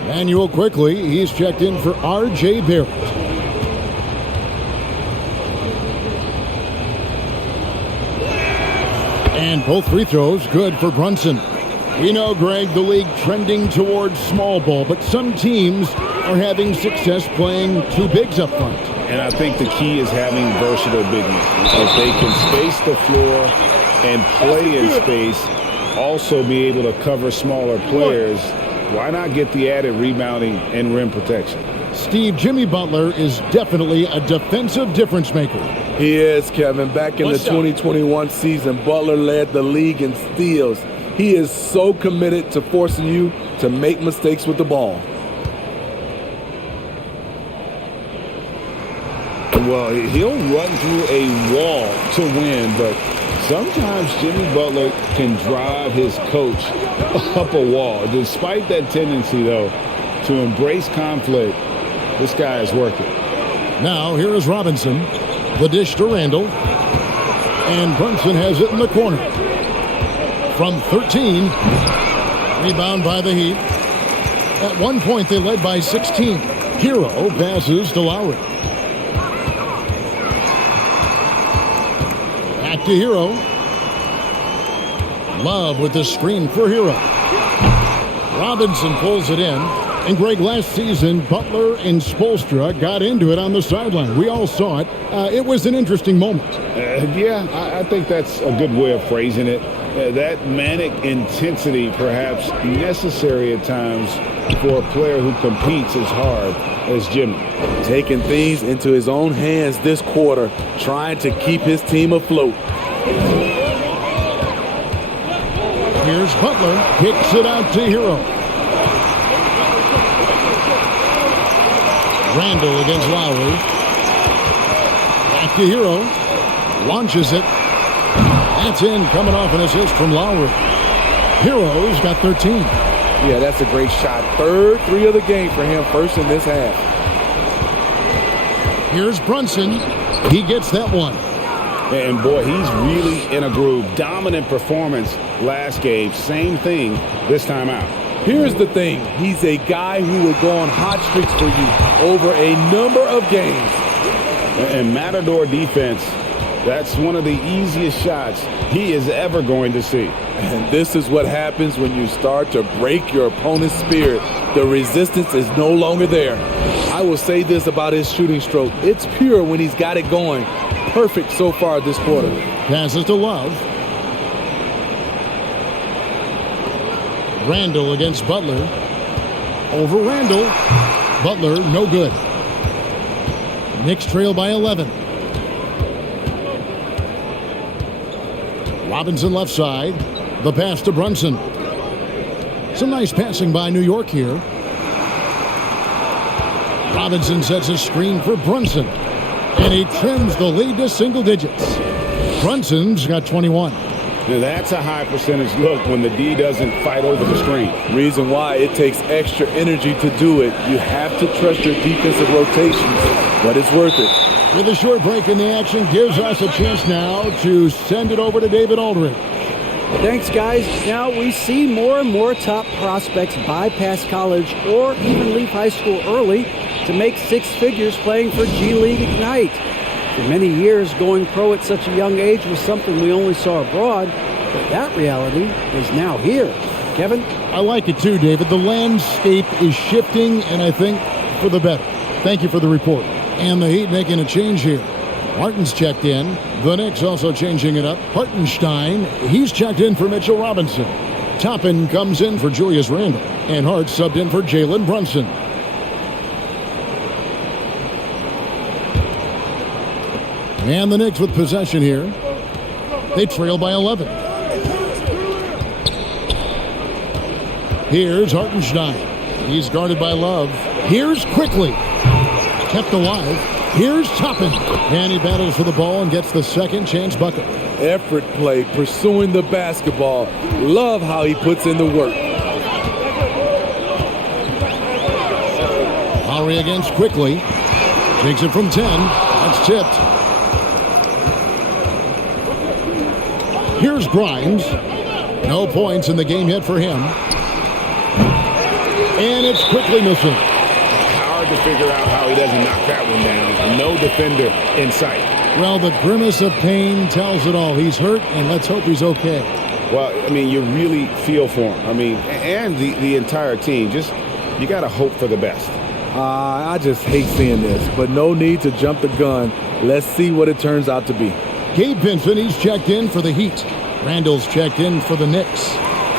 Manuel quickly, he's checked in for R.J. Barrett. And both free throws good for Brunson. We know, Greg, the league trending towards small ball, but some teams are having success playing two bigs up front. And I think the key is having versatile big men. If they can space the floor and play in space, also be able to cover smaller players, why not get the added rebounding and rim protection? Steve, Jimmy Butler is definitely a defensive difference maker. He is, Kevin. Back in the 2021 season, Butler led the league in steals. He is so committed to forcing you to make mistakes with the ball. Well, he'll run through a wall to win, but sometimes Jimmy Butler can drive his coach up a wall. Despite that tendency, though, to embrace conflict, this guy is working. Now, here is Robinson. The dish to Randall. And Brunson has it in the corner. From 13. Rebound by the Heat. At one point, they led by 16. Hero passes to Lowry. Back to Hero. Love with the screen for Hero. Robinson pulls it in. And Greg, last season, Butler and Spoelstra got into it on the sideline. We all saw it. It was an interesting moment. Yeah, I think that's a good way of phrasing it. That manic intensity perhaps necessary at times for a player who competes as hard as Jimmy. Taking things into his own hands this quarter, trying to keep his team afloat. Here's Butler, kicks it out to Hero. Randall against Lowry. Back to Hero. Launches it. That's in, coming off an assist from Lowry. Hero's got 13. Yeah, that's a great shot. Third three of the game for him, first in this half. Here's Brunson. He gets that one. And boy, he's really in a groove. Dominant performance last game. Same thing this time out. Here's the thing. He's a guy who will go on hot streaks for you over a number of games. And Matador defense, that's one of the easiest shots he is ever going to see. And this is what happens when you start to break your opponent's spirit. The resistance is no longer there. I will say this about his shooting stroke. It's pure when he's got it going. Perfect so far this quarter. Passes to Love. Randall against Butler. Over Randall. Butler, no good. Knicks trail by 11. Robinson left side. The pass to Brunson. Some nice passing by New York here. Robinson sets a screen for Brunson. And he trims the lead to single digits. Brunson's got 21. Now that's a high percentage look when the D doesn't fight over the screen. Reason why it takes extra energy to do it. You have to trust your defensive rotations, but it's worth it. With a short break in the action, gives us a chance now to send it over to David Aldridge. Thanks, guys. Now we see more and more top prospects bypass college or even leave high school early to make six figures playing for G League Ignite. For many years, going pro at such a young age was something we only saw abroad, but that reality is now here. Kevin? I like it too, David. The landscape is shifting, and I think for the better. Thank you for the report. And the Heat making a change here. Martin's checked in. The Knicks also changing it up. Hartenstein, he's checked in for Mitchell Robinson. Toppin comes in for Julius Randle. And Hart subbed in for Jalen Brunson. And the Knicks with possession here. They trail by 11. Here's Hartenstein. He's guarded by Love. Here's Quickly. Kept alive. Here's Toppin. And he battles for the ball and gets the second chance bucket. Effort play, pursuing the basketball. Love how he puts in the work. Lowry against Quickly. Takes it from 10. That's tipped. Here's Grimes. No points in the game yet for him. And it's Quickly missing. Hard to figure out how he doesn't knock that one down. No defender in sight. Well, the grimace of pain tells it all. He's hurt, and let's hope he's okay. Well, I mean, you really feel for him. I mean, and the entire team. Just, you got to hope for the best. I just hate seeing this, but no need to jump the gun. Let's see what it turns out to be. Gabe Vincent, he's checked in for the Heat. Randall's checked in for the Knicks.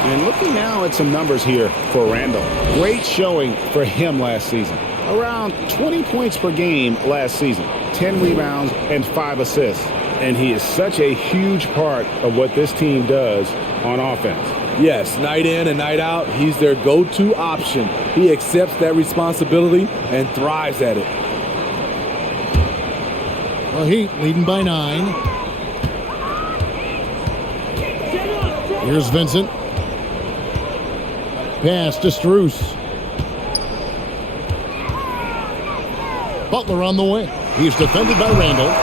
And looking now at some numbers here for Randall. Great showing for him last season. Around 20 points per game last season. 10 rebounds and 5 assists. And he is such a huge part of what this team does on offense. Yes, night in and night out, he's their go-to option. He accepts that responsibility and thrives at it. The Heat leading by 9. Here's Vincent. Pass to Strus. Butler on the way. He's defended by Randall.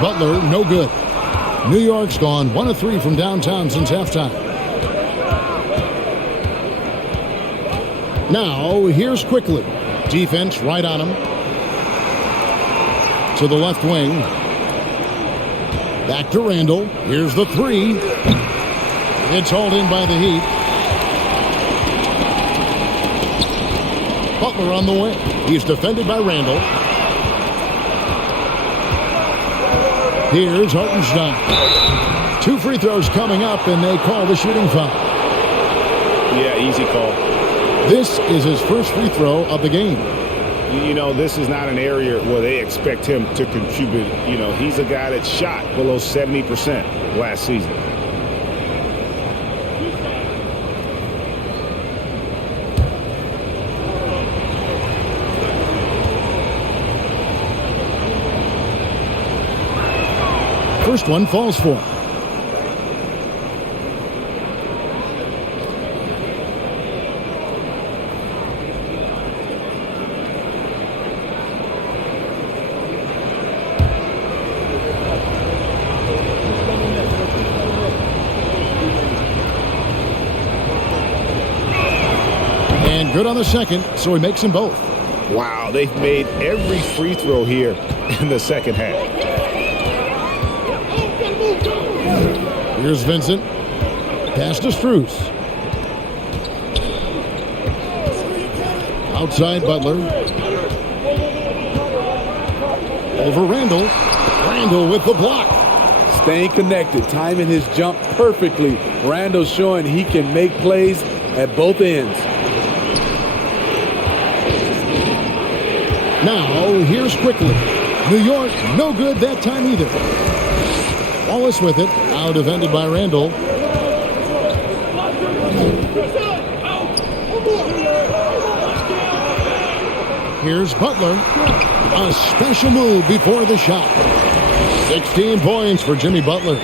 Butler, no good. New York's gone 1 of 3 from downtown since halftime. Now, here's Quickly. Defense right on him. To the left wing. Back to Randall. Here's the 3. It's hauled in by the Heat. Butler on the way. He's defended by Randall. Here's Hartenstein. 2 free throws coming up, and they call the shooting foul. Yeah, easy call. This is his first free throw of the game. You know, this is not an area where they expect him to contribute. You know, he's a guy that shot below 70% last season. First one falls for him. And good on the second, so he makes them both. Wow, they've made every free throw here in the second half. Here's Vincent. Pass to Strus. Outside Butler. Over Randall. Randall with the block. Staying connected, timing his jump perfectly. Randall's showing he can make plays at both ends. Now, here's Quickly. New York, no good that time either. Wallace with it. Now defended by Randall. Here's Butler. A special move before the shot. 16 points for Jimmy Butler.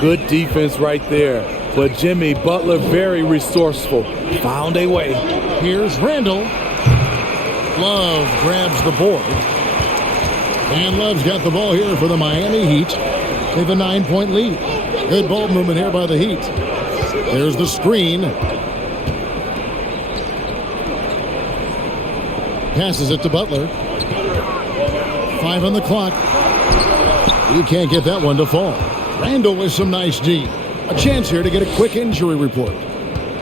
Good defense right there. But Jimmy Butler, very resourceful. Found a way. Here's Randall. Love grabs the board. And Love's got the ball here for the Miami Heat. They have a 9-point lead. Good ball movement here by the Heat. There's the screen. Passes it to Butler. 5 on the clock. You can't get that one to fall. Randall with some nice D. A chance here to get a quick injury report.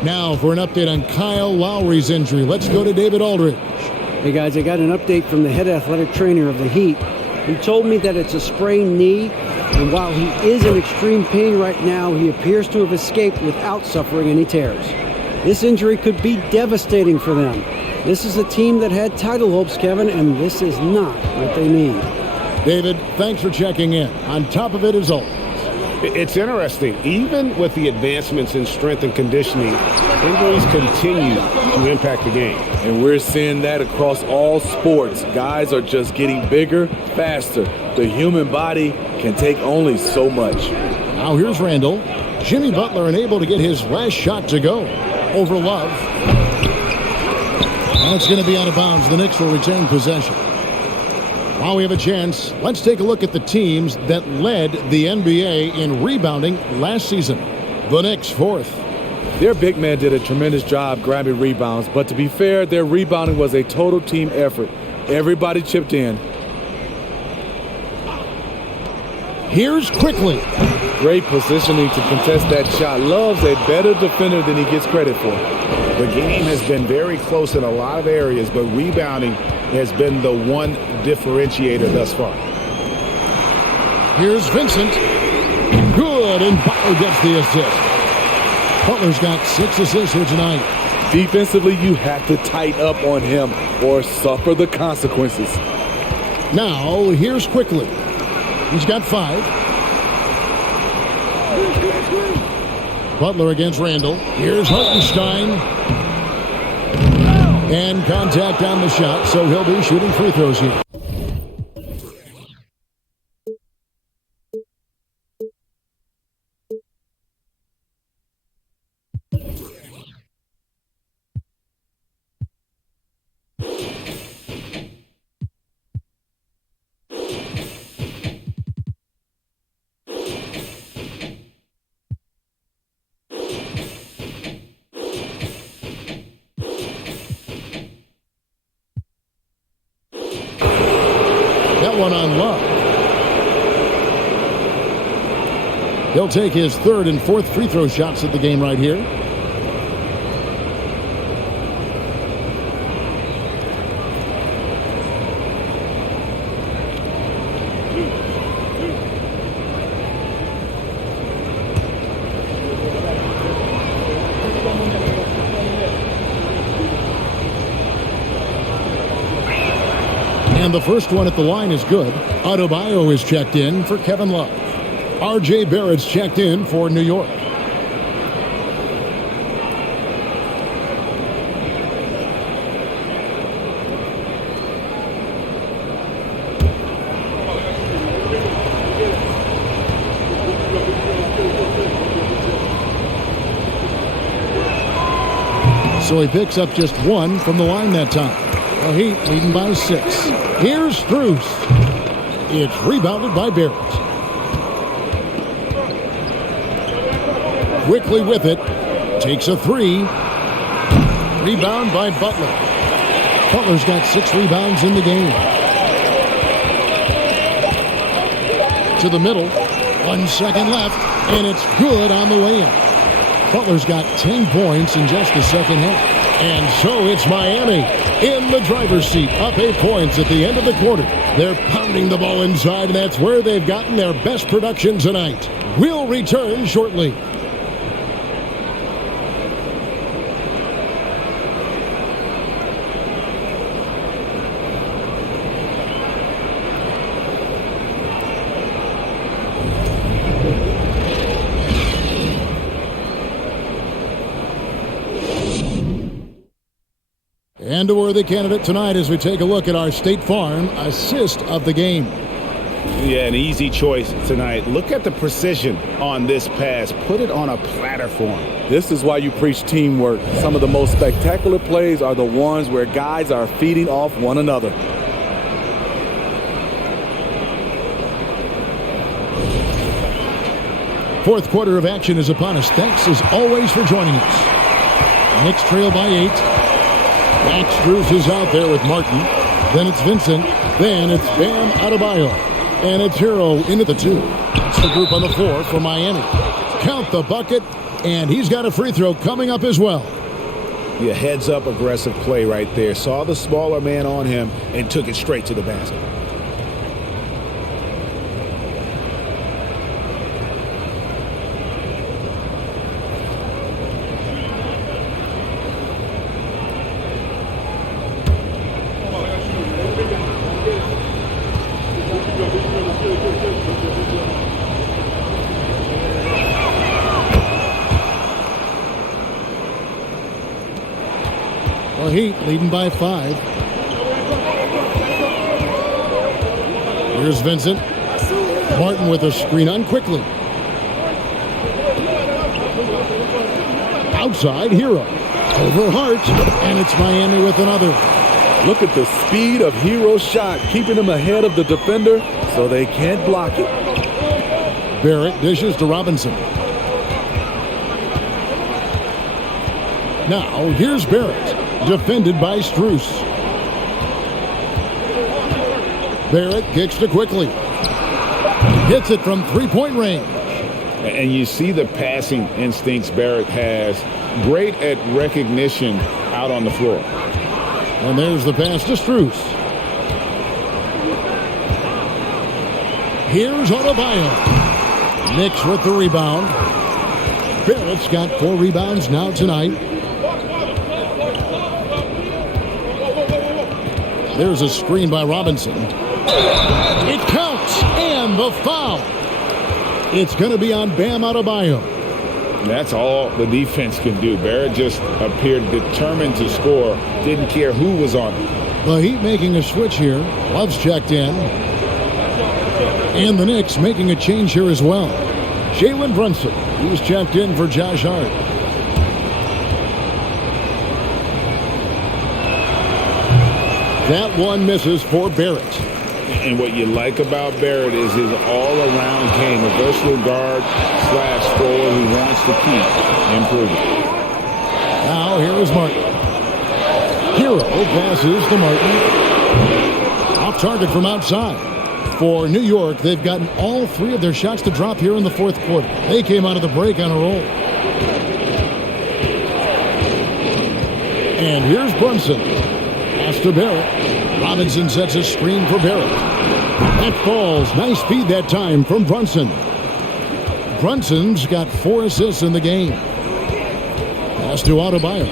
Now for an update on Kyle Lowry's injury. Let's go to David Aldridge. Hey guys, I got an update from the head athletic trainer of the Heat. He told me that it's a sprained knee, and while he is in extreme pain right now, he appears to have escaped without suffering any tears. This injury could be devastating for them. This is a team that had title hopes, Kevin, and this is not what they need. David, thanks for checking in. On top of it is always. It's interesting. Even with the advancements in strength and conditioning, injuries continue to impact the game. And we're seeing that across all sports. Guys are just getting bigger, faster. The human body can take only so much. Now here's Randall. Jimmy Butler unable to get his last shot to go. Over Love. And it's going to be out of bounds. The Knicks will retain possession. While we have a chance, let's take a look at the teams that led the NBA in rebounding last season. The Knicks, fourth. Their big man did a tremendous job grabbing rebounds, but to be fair, their rebounding was a total team effort. Everybody chipped in. Here's Quickly. Great positioning to contest that shot. Love's a better defender than he gets credit for. The game has been very close in a lot of areas, but rebounding has been the one differentiator thus far. Here's Vincent. Good, and Butler gets the assist. Butler's got 6 assists here tonight. Defensively, you have to tighten up on him or suffer the consequences. Now, here's Quickly. He's got 5. Butler against Randall. Here's Hartenstein. And contact on the shot, so he'll be shooting free throws here. One on Love. He'll take his 3rd and 4th free throw shots at the game right here. And the first one at the line is good. Adebayo is checked in for Kevin Love. R.J. Barrett's checked in for New York. So he picks up just 1 from the line that time. The Heat leading by 6. Here's Strus. It's rebounded by Barrett. Quickly with it. Takes a 3. Rebound by Butler. Butler's got 6 rebounds in the game. To the middle. 1 second left. And it's good on the way in. Butler's got 10 points in just the second half. And so it's Miami in the driver's seat, up 8 points at the end of the quarter. They're pounding the ball inside, and that's where they've gotten their best production tonight. We'll return shortly. And a worthy candidate tonight as we take a look at our State Farm assist of the game. Yeah, an easy choice tonight. Look at the precision on this pass. Put it on a platter for him. This is why you preach teamwork. Some of the most spectacular plays are the ones where guys are feeding off one another. Fourth quarter of action is upon us. Thanks as always for joining us. Knicks trail by 8. Max Strus is out there with Martin. Then it's Vincent. Then it's Bam Adebayo. And it's Hero into the 2. That's the group on the floor for Miami. Count the bucket. And he's got a free throw coming up as well. Yeah, heads-up aggressive play right there. Saw the smaller man on him and took it straight to the basket. The Heat leading by 5. Here's Vincent. Martin with a screen on quickly. Outside, Hero. Over Hart, and it's Miami with another. Look at the speed of Hero's shot, keeping him ahead of the defender so they can't block it. Barrett dishes to Robinson. Now, here's Barrett. Defended by Strus. Barrett kicks to quickly. Hits it from three-point range. And you see the passing instincts Barrett has. Great at recognition out on the floor. And there's the pass to Strus. Here's Adebayo. Knicks with the rebound. Barrett's got 4 rebounds now tonight. There's a screen by Robinson. It counts, and the foul. It's going to be on Bam Adebayo. That's all the defense can do. Barrett just appeared determined to score. Didn't care who was on him. The Heat making a switch here. Love's checked in. And the Knicks making a change here as well. Jalen Brunson, he's checked in for Josh Hart. That one misses for Barrett. And what you like about Barrett is his all-around game, a versatile guard / scorer who wants to keep improving. Now here is Martin. Hero passes to Martin. Off target from outside. For New York, they've gotten all 3 of their shots to drop here in the 4th quarter. They came out of the break on a roll. And here's Brunson. Pass to Barrett. Robinson sets a screen for Barrett. That falls. Nice feed that time from Brunson. Brunson's got 4 assists in the game. Pass to Adebayo.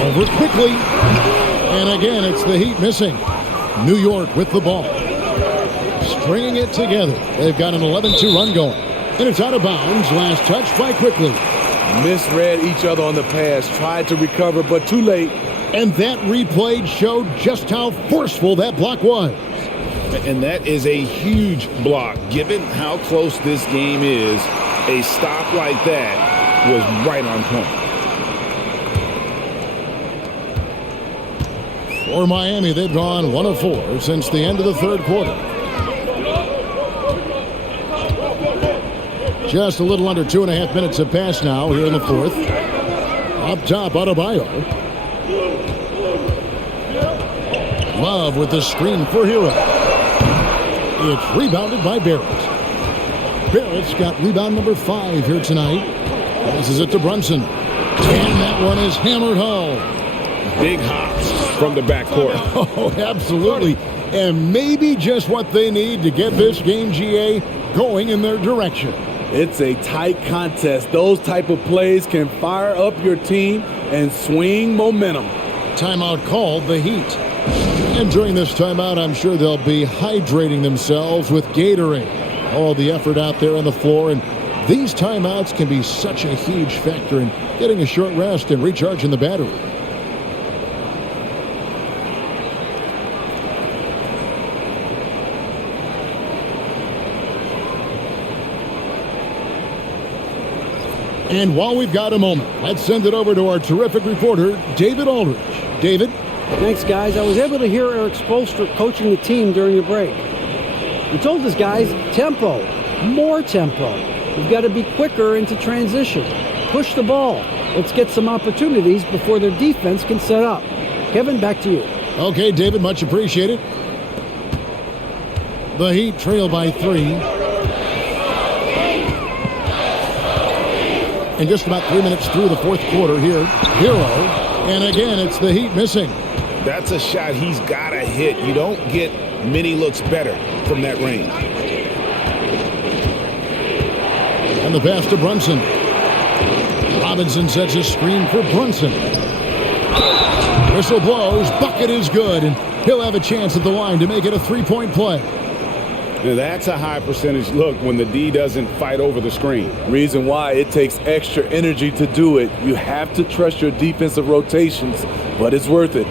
Over quickly. And again, it's the Heat missing. New York with the ball. Stringing it together. They've got an 11-2 run going. And it's out of bounds. Last touch by Quickly. Misread each other on the pass. Tried to recover, but too late. And that replay showed just how forceful that block was. And that is a huge block. Given how close this game is, a stop like that was right on point. For Miami, they've gone 1 of 4 since the end of the 3rd quarter. Just a little under 2.5 minutes have passed now here in the 4th. Up top, Adebayo. Love with the screen for Hero. It's rebounded by Barrett. Barrett's got rebound number 5 here tonight. Passes it to Brunson. And that one is hammered home. Big hops from the backcourt. Oh, absolutely. And maybe just what they need to get this game, GA, going in their direction. It's a tight contest. Those type of plays can fire up your team and swing momentum. Timeout called, the Heat. And during this timeout, I'm sure they'll be hydrating themselves with Gatorade. All the effort out there on the floor, and these timeouts can be such a huge factor in getting a short rest and recharging the battery. And while we've got a moment, let's send it over to our terrific reporter, David Aldridge. David? Thanks, guys. I was able to hear Eric Spoelstra coaching the team during the break. He told his guys, tempo, more tempo. We've got to be quicker into transition. Push the ball. Let's get some opportunities before their defense can set up. Kevin, back to you. Okay, David, much appreciated. The Heat trail by 3. And just about 3 minutes through the fourth quarter here. Hero. And again, it's the Heat missing. That's a shot he's got to hit. You don't get many looks better from that range. And the pass to Brunson. Robinson sets a screen for Brunson. Whistle blows. Bucket is good. And he'll have a chance at the line to make it a three-point play. Now that's a high percentage look when the D doesn't fight over the screen. Reason why it takes extra energy to do it. You have to trust your defensive rotations, but it's worth it.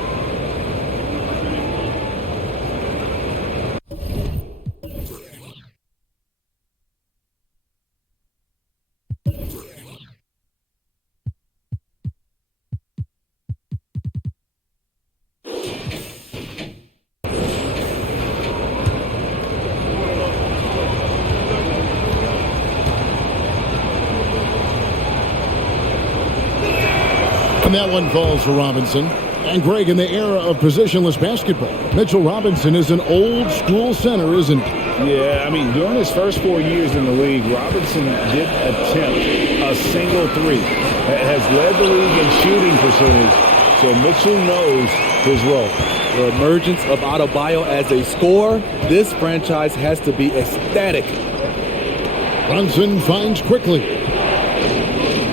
And that one falls for Robinson. And Greg, in the era of positionless basketball, Mitchell Robinson is an old-school center, isn't he? Yeah, I mean, during his first 4 years in the league, Robinson did attempt a single three. Has led the league in shooting percentage, so Mitchell knows his role. The emergence of Adebayo as a scorer, this franchise has to be ecstatic. Brunson finds quickly.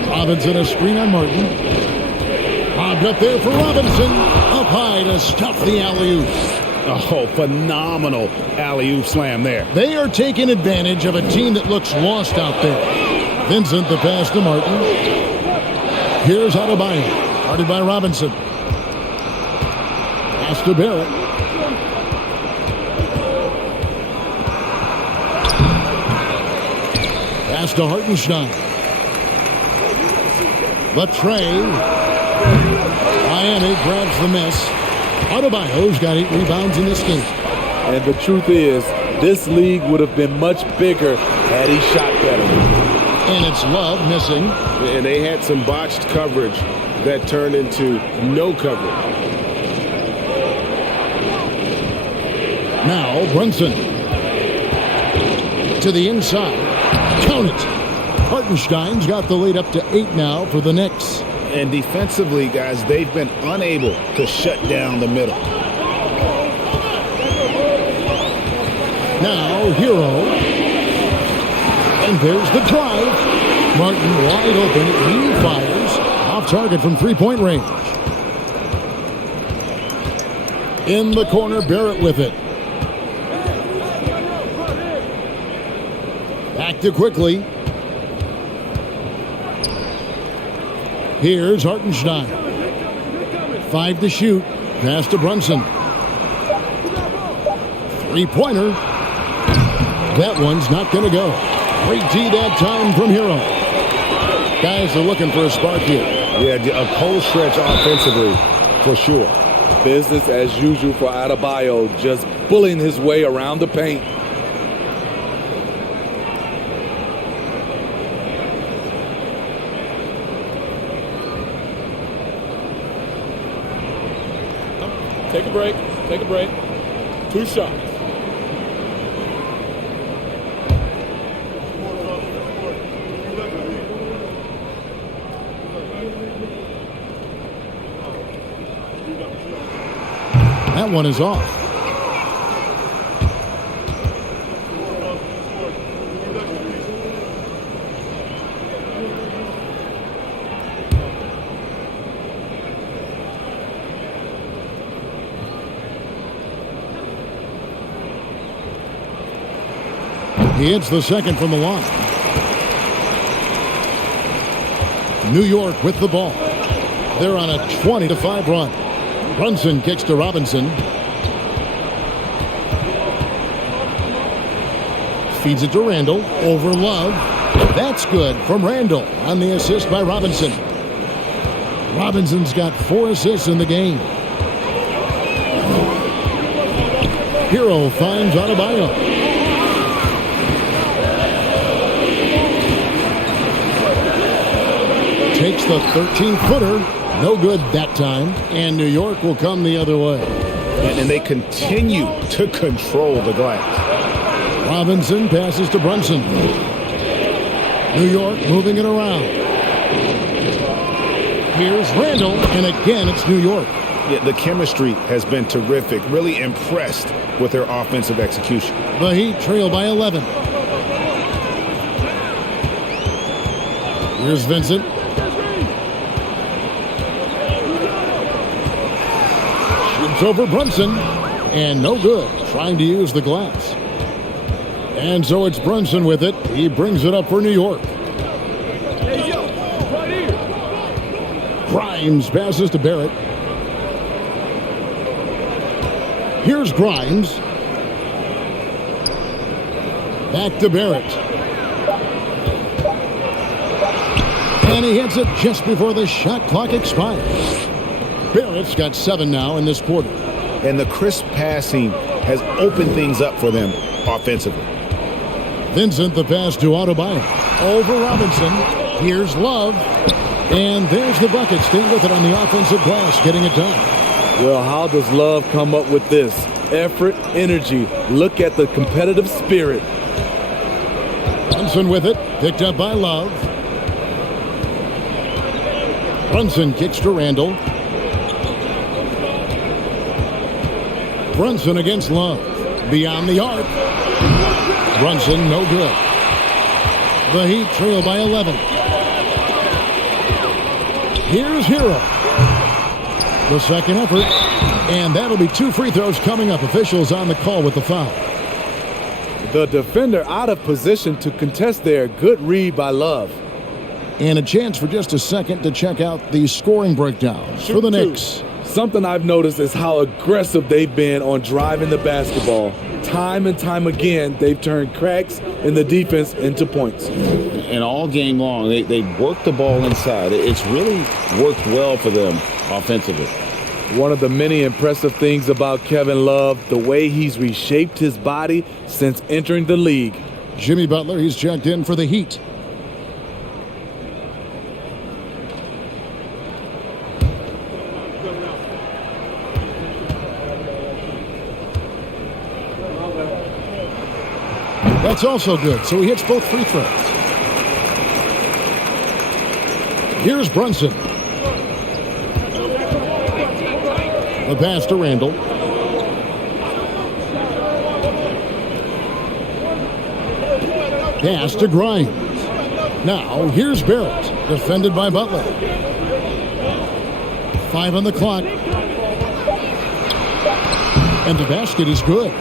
Robinson a screen on Martin. Bobbed up there for Robinson. Up high to stuff the alley-oop. Oh, phenomenal alley-oop slam there. They are taking advantage of a team that looks lost out there. Vincent the pass to Martin. Here's Adebayo. Guarded by Robinson. Pass to Barrett. Pass to Hartenstein. The tray. Miami grabs the miss. Adebayo's got 8 rebounds in this game. And the truth is, this league would have been much bigger had he shot better. And it's Love missing. And they had some botched coverage that turned into no coverage. Now Brunson. To the inside. Count it. Hartenstein's got the lead up to 8 now for the Knicks. And defensively, guys, they've been unable to shut down the middle. Now, Hero. And there's the drive. Martin wide open. He fires. Off target from three-point range. In the corner, Barrett with it. Back to quickly. Here's Hartenstein. 5 to shoot. Pass to Brunson. Three-pointer. That one's not going to go. Great D that time from Hero. Guys are looking for a spark here. Yeah, a cold stretch offensively, for sure. Business as usual for Adebayo, just bullying his way around the paint. Take a break. Take a break. 2 shots. That one is off. He hits the second from the line. New York with the ball. They're on a 20-5 run. Brunson kicks to Robinson. Feeds it to Randall. Over Love. That's good from Randall on the assist by Robinson. Robinson's got 4 assists in the game. Hero finds Adebayo. Takes the 13-footer. No good that time. And New York will come the other way. And they continue to control the glass. Robinson passes to Brunson. New York moving it around. Here's Randall, and again it's New York. Yeah, the chemistry has been terrific. Really impressed with their offensive execution. The Heat trail by 11. Here's Vincent. Shoots over Brunson, and no good. Trying to use the glass. And so it's Brunson with it. He brings it up for New York. Grimes passes to Barrett. Here's Grimes. Back to Barrett. And he hits it just before the shot clock expires. Barrett's got 7 now in this quarter. And the crisp passing has opened things up for them offensively. Vincent, the pass to Adebayo. Over Robinson. Here's Love. And there's the bucket. Staying with it on the offensive glass, getting it done. Well, how does Love come up with this? Effort, energy. Look at the competitive spirit. Brunson with it. Picked up by Love. Brunson kicks to Randall. Brunson against Love. Beyond the arc. Brunson, no good. The Heat trail by 11. Here's Hero. The second effort. And that'll be 2 free throws coming up. Officials on the call with the foul. The defender out of position to contest there. Good read by Love. And a chance for just a second to check out the scoring breakdowns for the Knicks. Something I've noticed is how aggressive they've been on driving the basketball. Time and time again, they've turned cracks in the defense into points. And all game long, they work the ball inside. It's really worked well for them offensively. One of the many impressive things about Kevin Love, the way he's reshaped his body since entering the league. Jimmy Butler, he's checked in for the Heat. That's also good, so he hits both free throws. Here's Brunson. The pass to Randall. Pass to Grimes. Now, here's Barrett, defended by Butler. 5 on the clock. And the basket is good.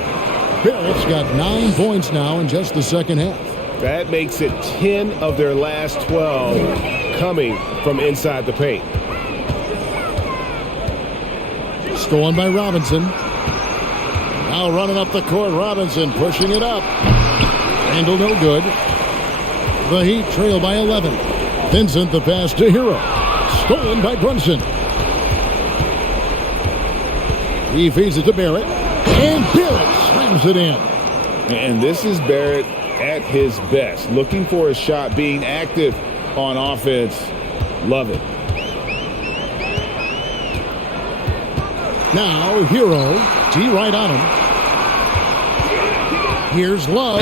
Barrett's got 9 points now in just the second half. That makes it 10 of their last 12 coming from inside the paint. Stolen by Robinson. Now running up the court, Robinson pushing it up. Randall no good. The Heat trail by 11. Vincent the pass to Hero. Stolen by Brunson. He feeds it to Barrett. And Barrett slams it in. And this is Barrett at his best. Looking for a shot, being active on offense. Love it. Now Hero. T right on him. Here's Love.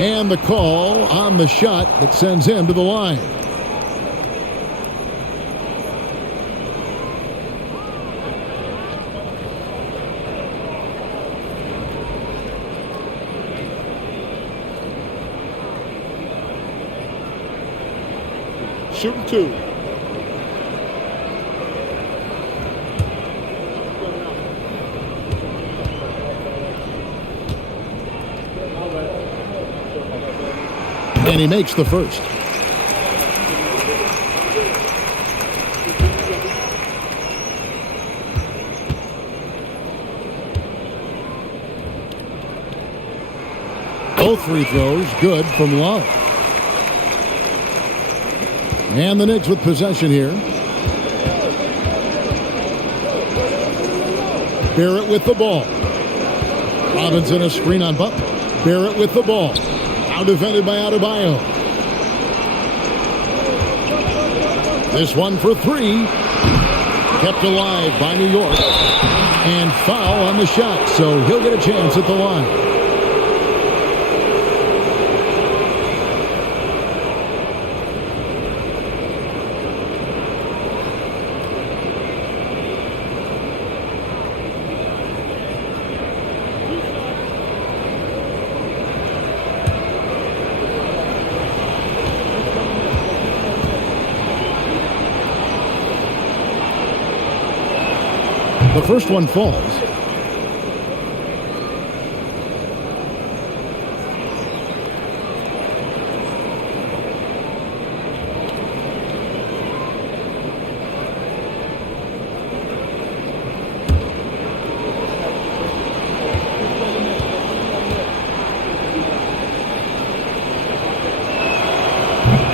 And the call on the shot that sends him to the line. Shooting 2. And he makes the first. Both free throws good from Love. And the Knicks with possession here. Barrett with the ball. Robinson a screen on Butler. Barrett with the ball. Now defended by Adebayo. This one for 3. Kept alive by New York. And foul on the shot, so he'll get a chance at the line. The first one falls.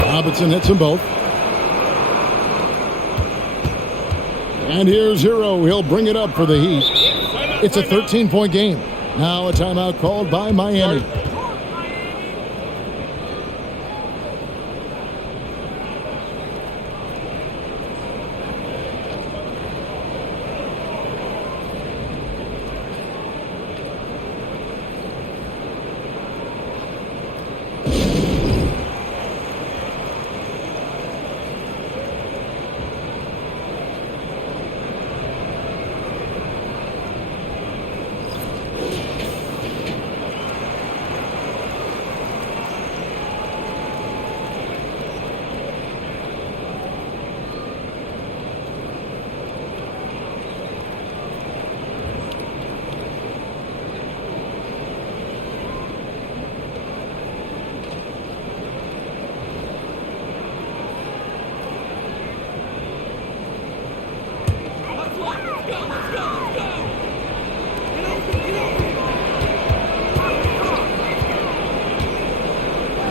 Robinson hits them both. And here's Hero. He'll bring it up for the Heat. It's a 13-point game. Now a timeout called by Miami.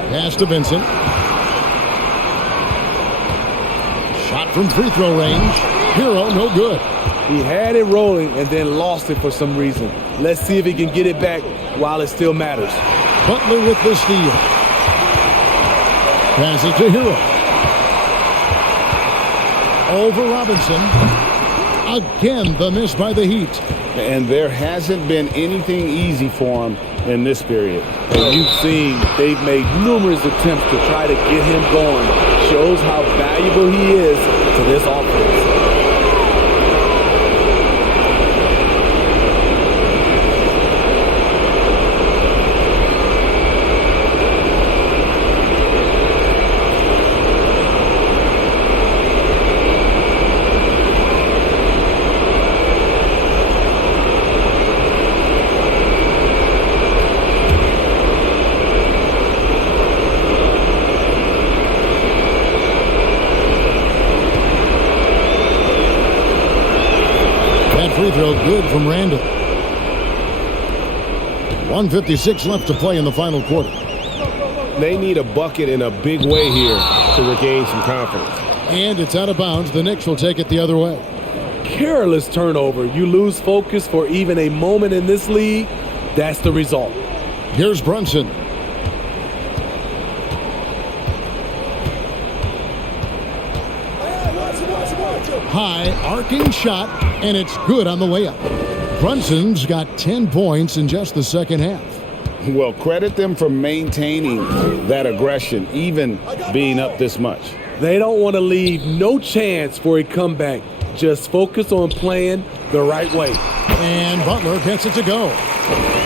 Pass to Vincent. Shot from free throw range. Hero, no good. He had it rolling and then lost it for some reason. Let's see if he can get it back while it still matters. Butler with the steal. Pass it to Hero. Over Robinson. Again, the miss by the Heat. And there hasn't been anything easy for him in this period. And you've seen they've made numerous attempts to try to get him going. Shows how valuable he is to this offense. Free throw good from Randall. 1:56 left to play in the final quarter. They need a bucket in a big way here to regain some confidence. And it's out of bounds. The Knicks will take it the other way. Careless turnover. You lose focus for even a moment in this league. That's the result. Here's Brunson. High arcing shot, and it's good on the way up. Brunson's got 10 points in just the second half. Well, credit them for maintaining that aggression, even being up this much. They don't want to leave no chance for a comeback. Just focus on playing the right way. And Butler gets it to go.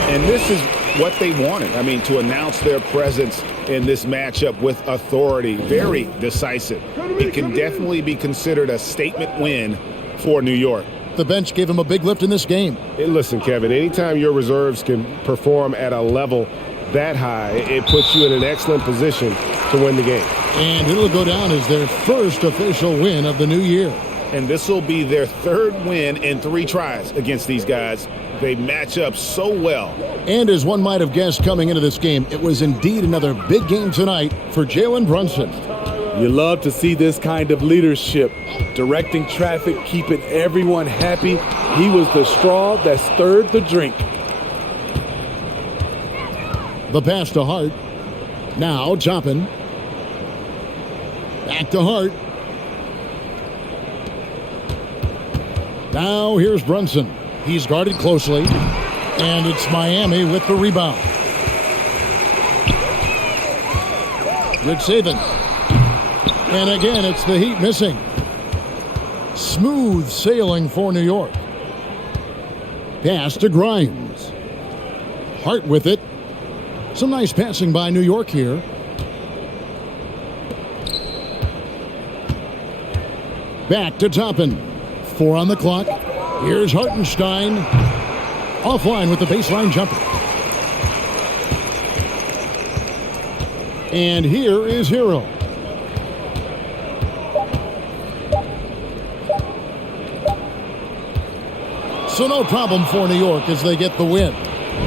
And this is what they wanted. I mean, to announce their presence in this matchup with authority, very decisive. It can definitely be considered a statement win for New York. The bench gave him a big lift in this game. Hey, listen, Kevin, anytime your reserves can perform at a level that high, it puts you in an excellent position to win the game. And it'll go down as their first official win of the new year. And this will be their third win in 3 tries against these guys. They match up so well. And as one might have guessed coming into this game, it was indeed another big game tonight for Jalen Brunson. You love to see this kind of leadership, directing traffic, keeping everyone happy. He was the straw that stirred the drink. The pass to Hart. Now Toppin. Back to Hart. Now here's Brunson. He's guarded closely. And it's Miami with the rebound. Good saving. And again, it's the Heat missing. Smooth sailing for New York. Pass to Grimes. Hart with it. Some nice passing by New York here. Back to Toppin. 4 on the clock. Here's Hartenstein. Offline with the baseline jumper. And here is Hero. So no problem for New York as they get the win.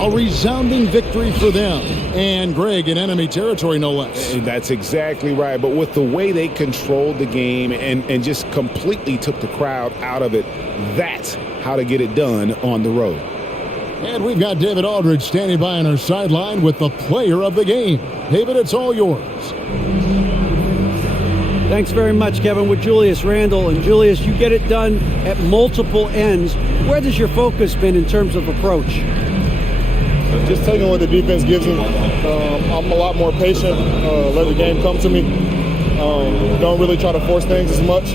A resounding victory for them. And Greg in enemy territory, no less. That's exactly right. But with the way they controlled the game and just completely took the crowd out of it, that's how to get it done on the road. And we've got David Aldridge standing by on our sideline with the player of the game. David, it's all yours. Thanks very much, Kevin, with Julius Randle. And Julius, you get it done at multiple ends. Where has your focus been in terms of approach? Just taking what the defense gives me. I'm a lot more patient, let the game come to me. Don't really try to force things as much.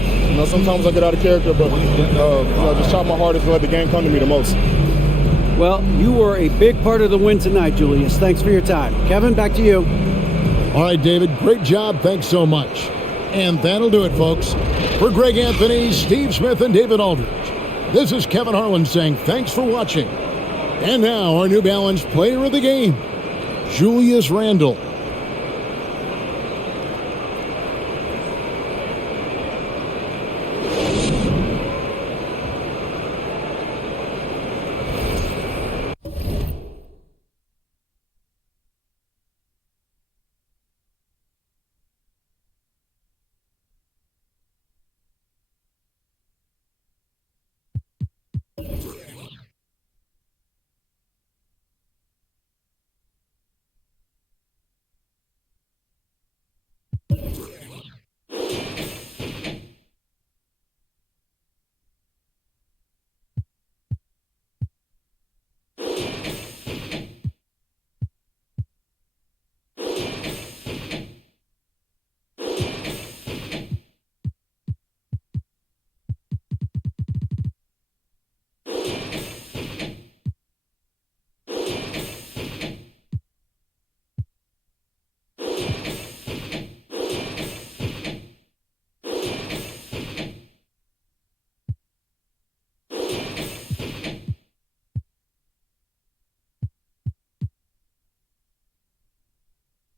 Sometimes I get out of character, but just try my hardest to let the game come to me the most. Well, you were a big part of the win tonight, Julius. Thanks for your time. Kevin, back to you. All right, David, great job. Thanks so much. And that'll do it, folks. For Greg Anthony, Steve Smith, and David Aldridge, this is Kevin Harlan saying thanks for watching. And now our New Balance player of the game, Julius Randle.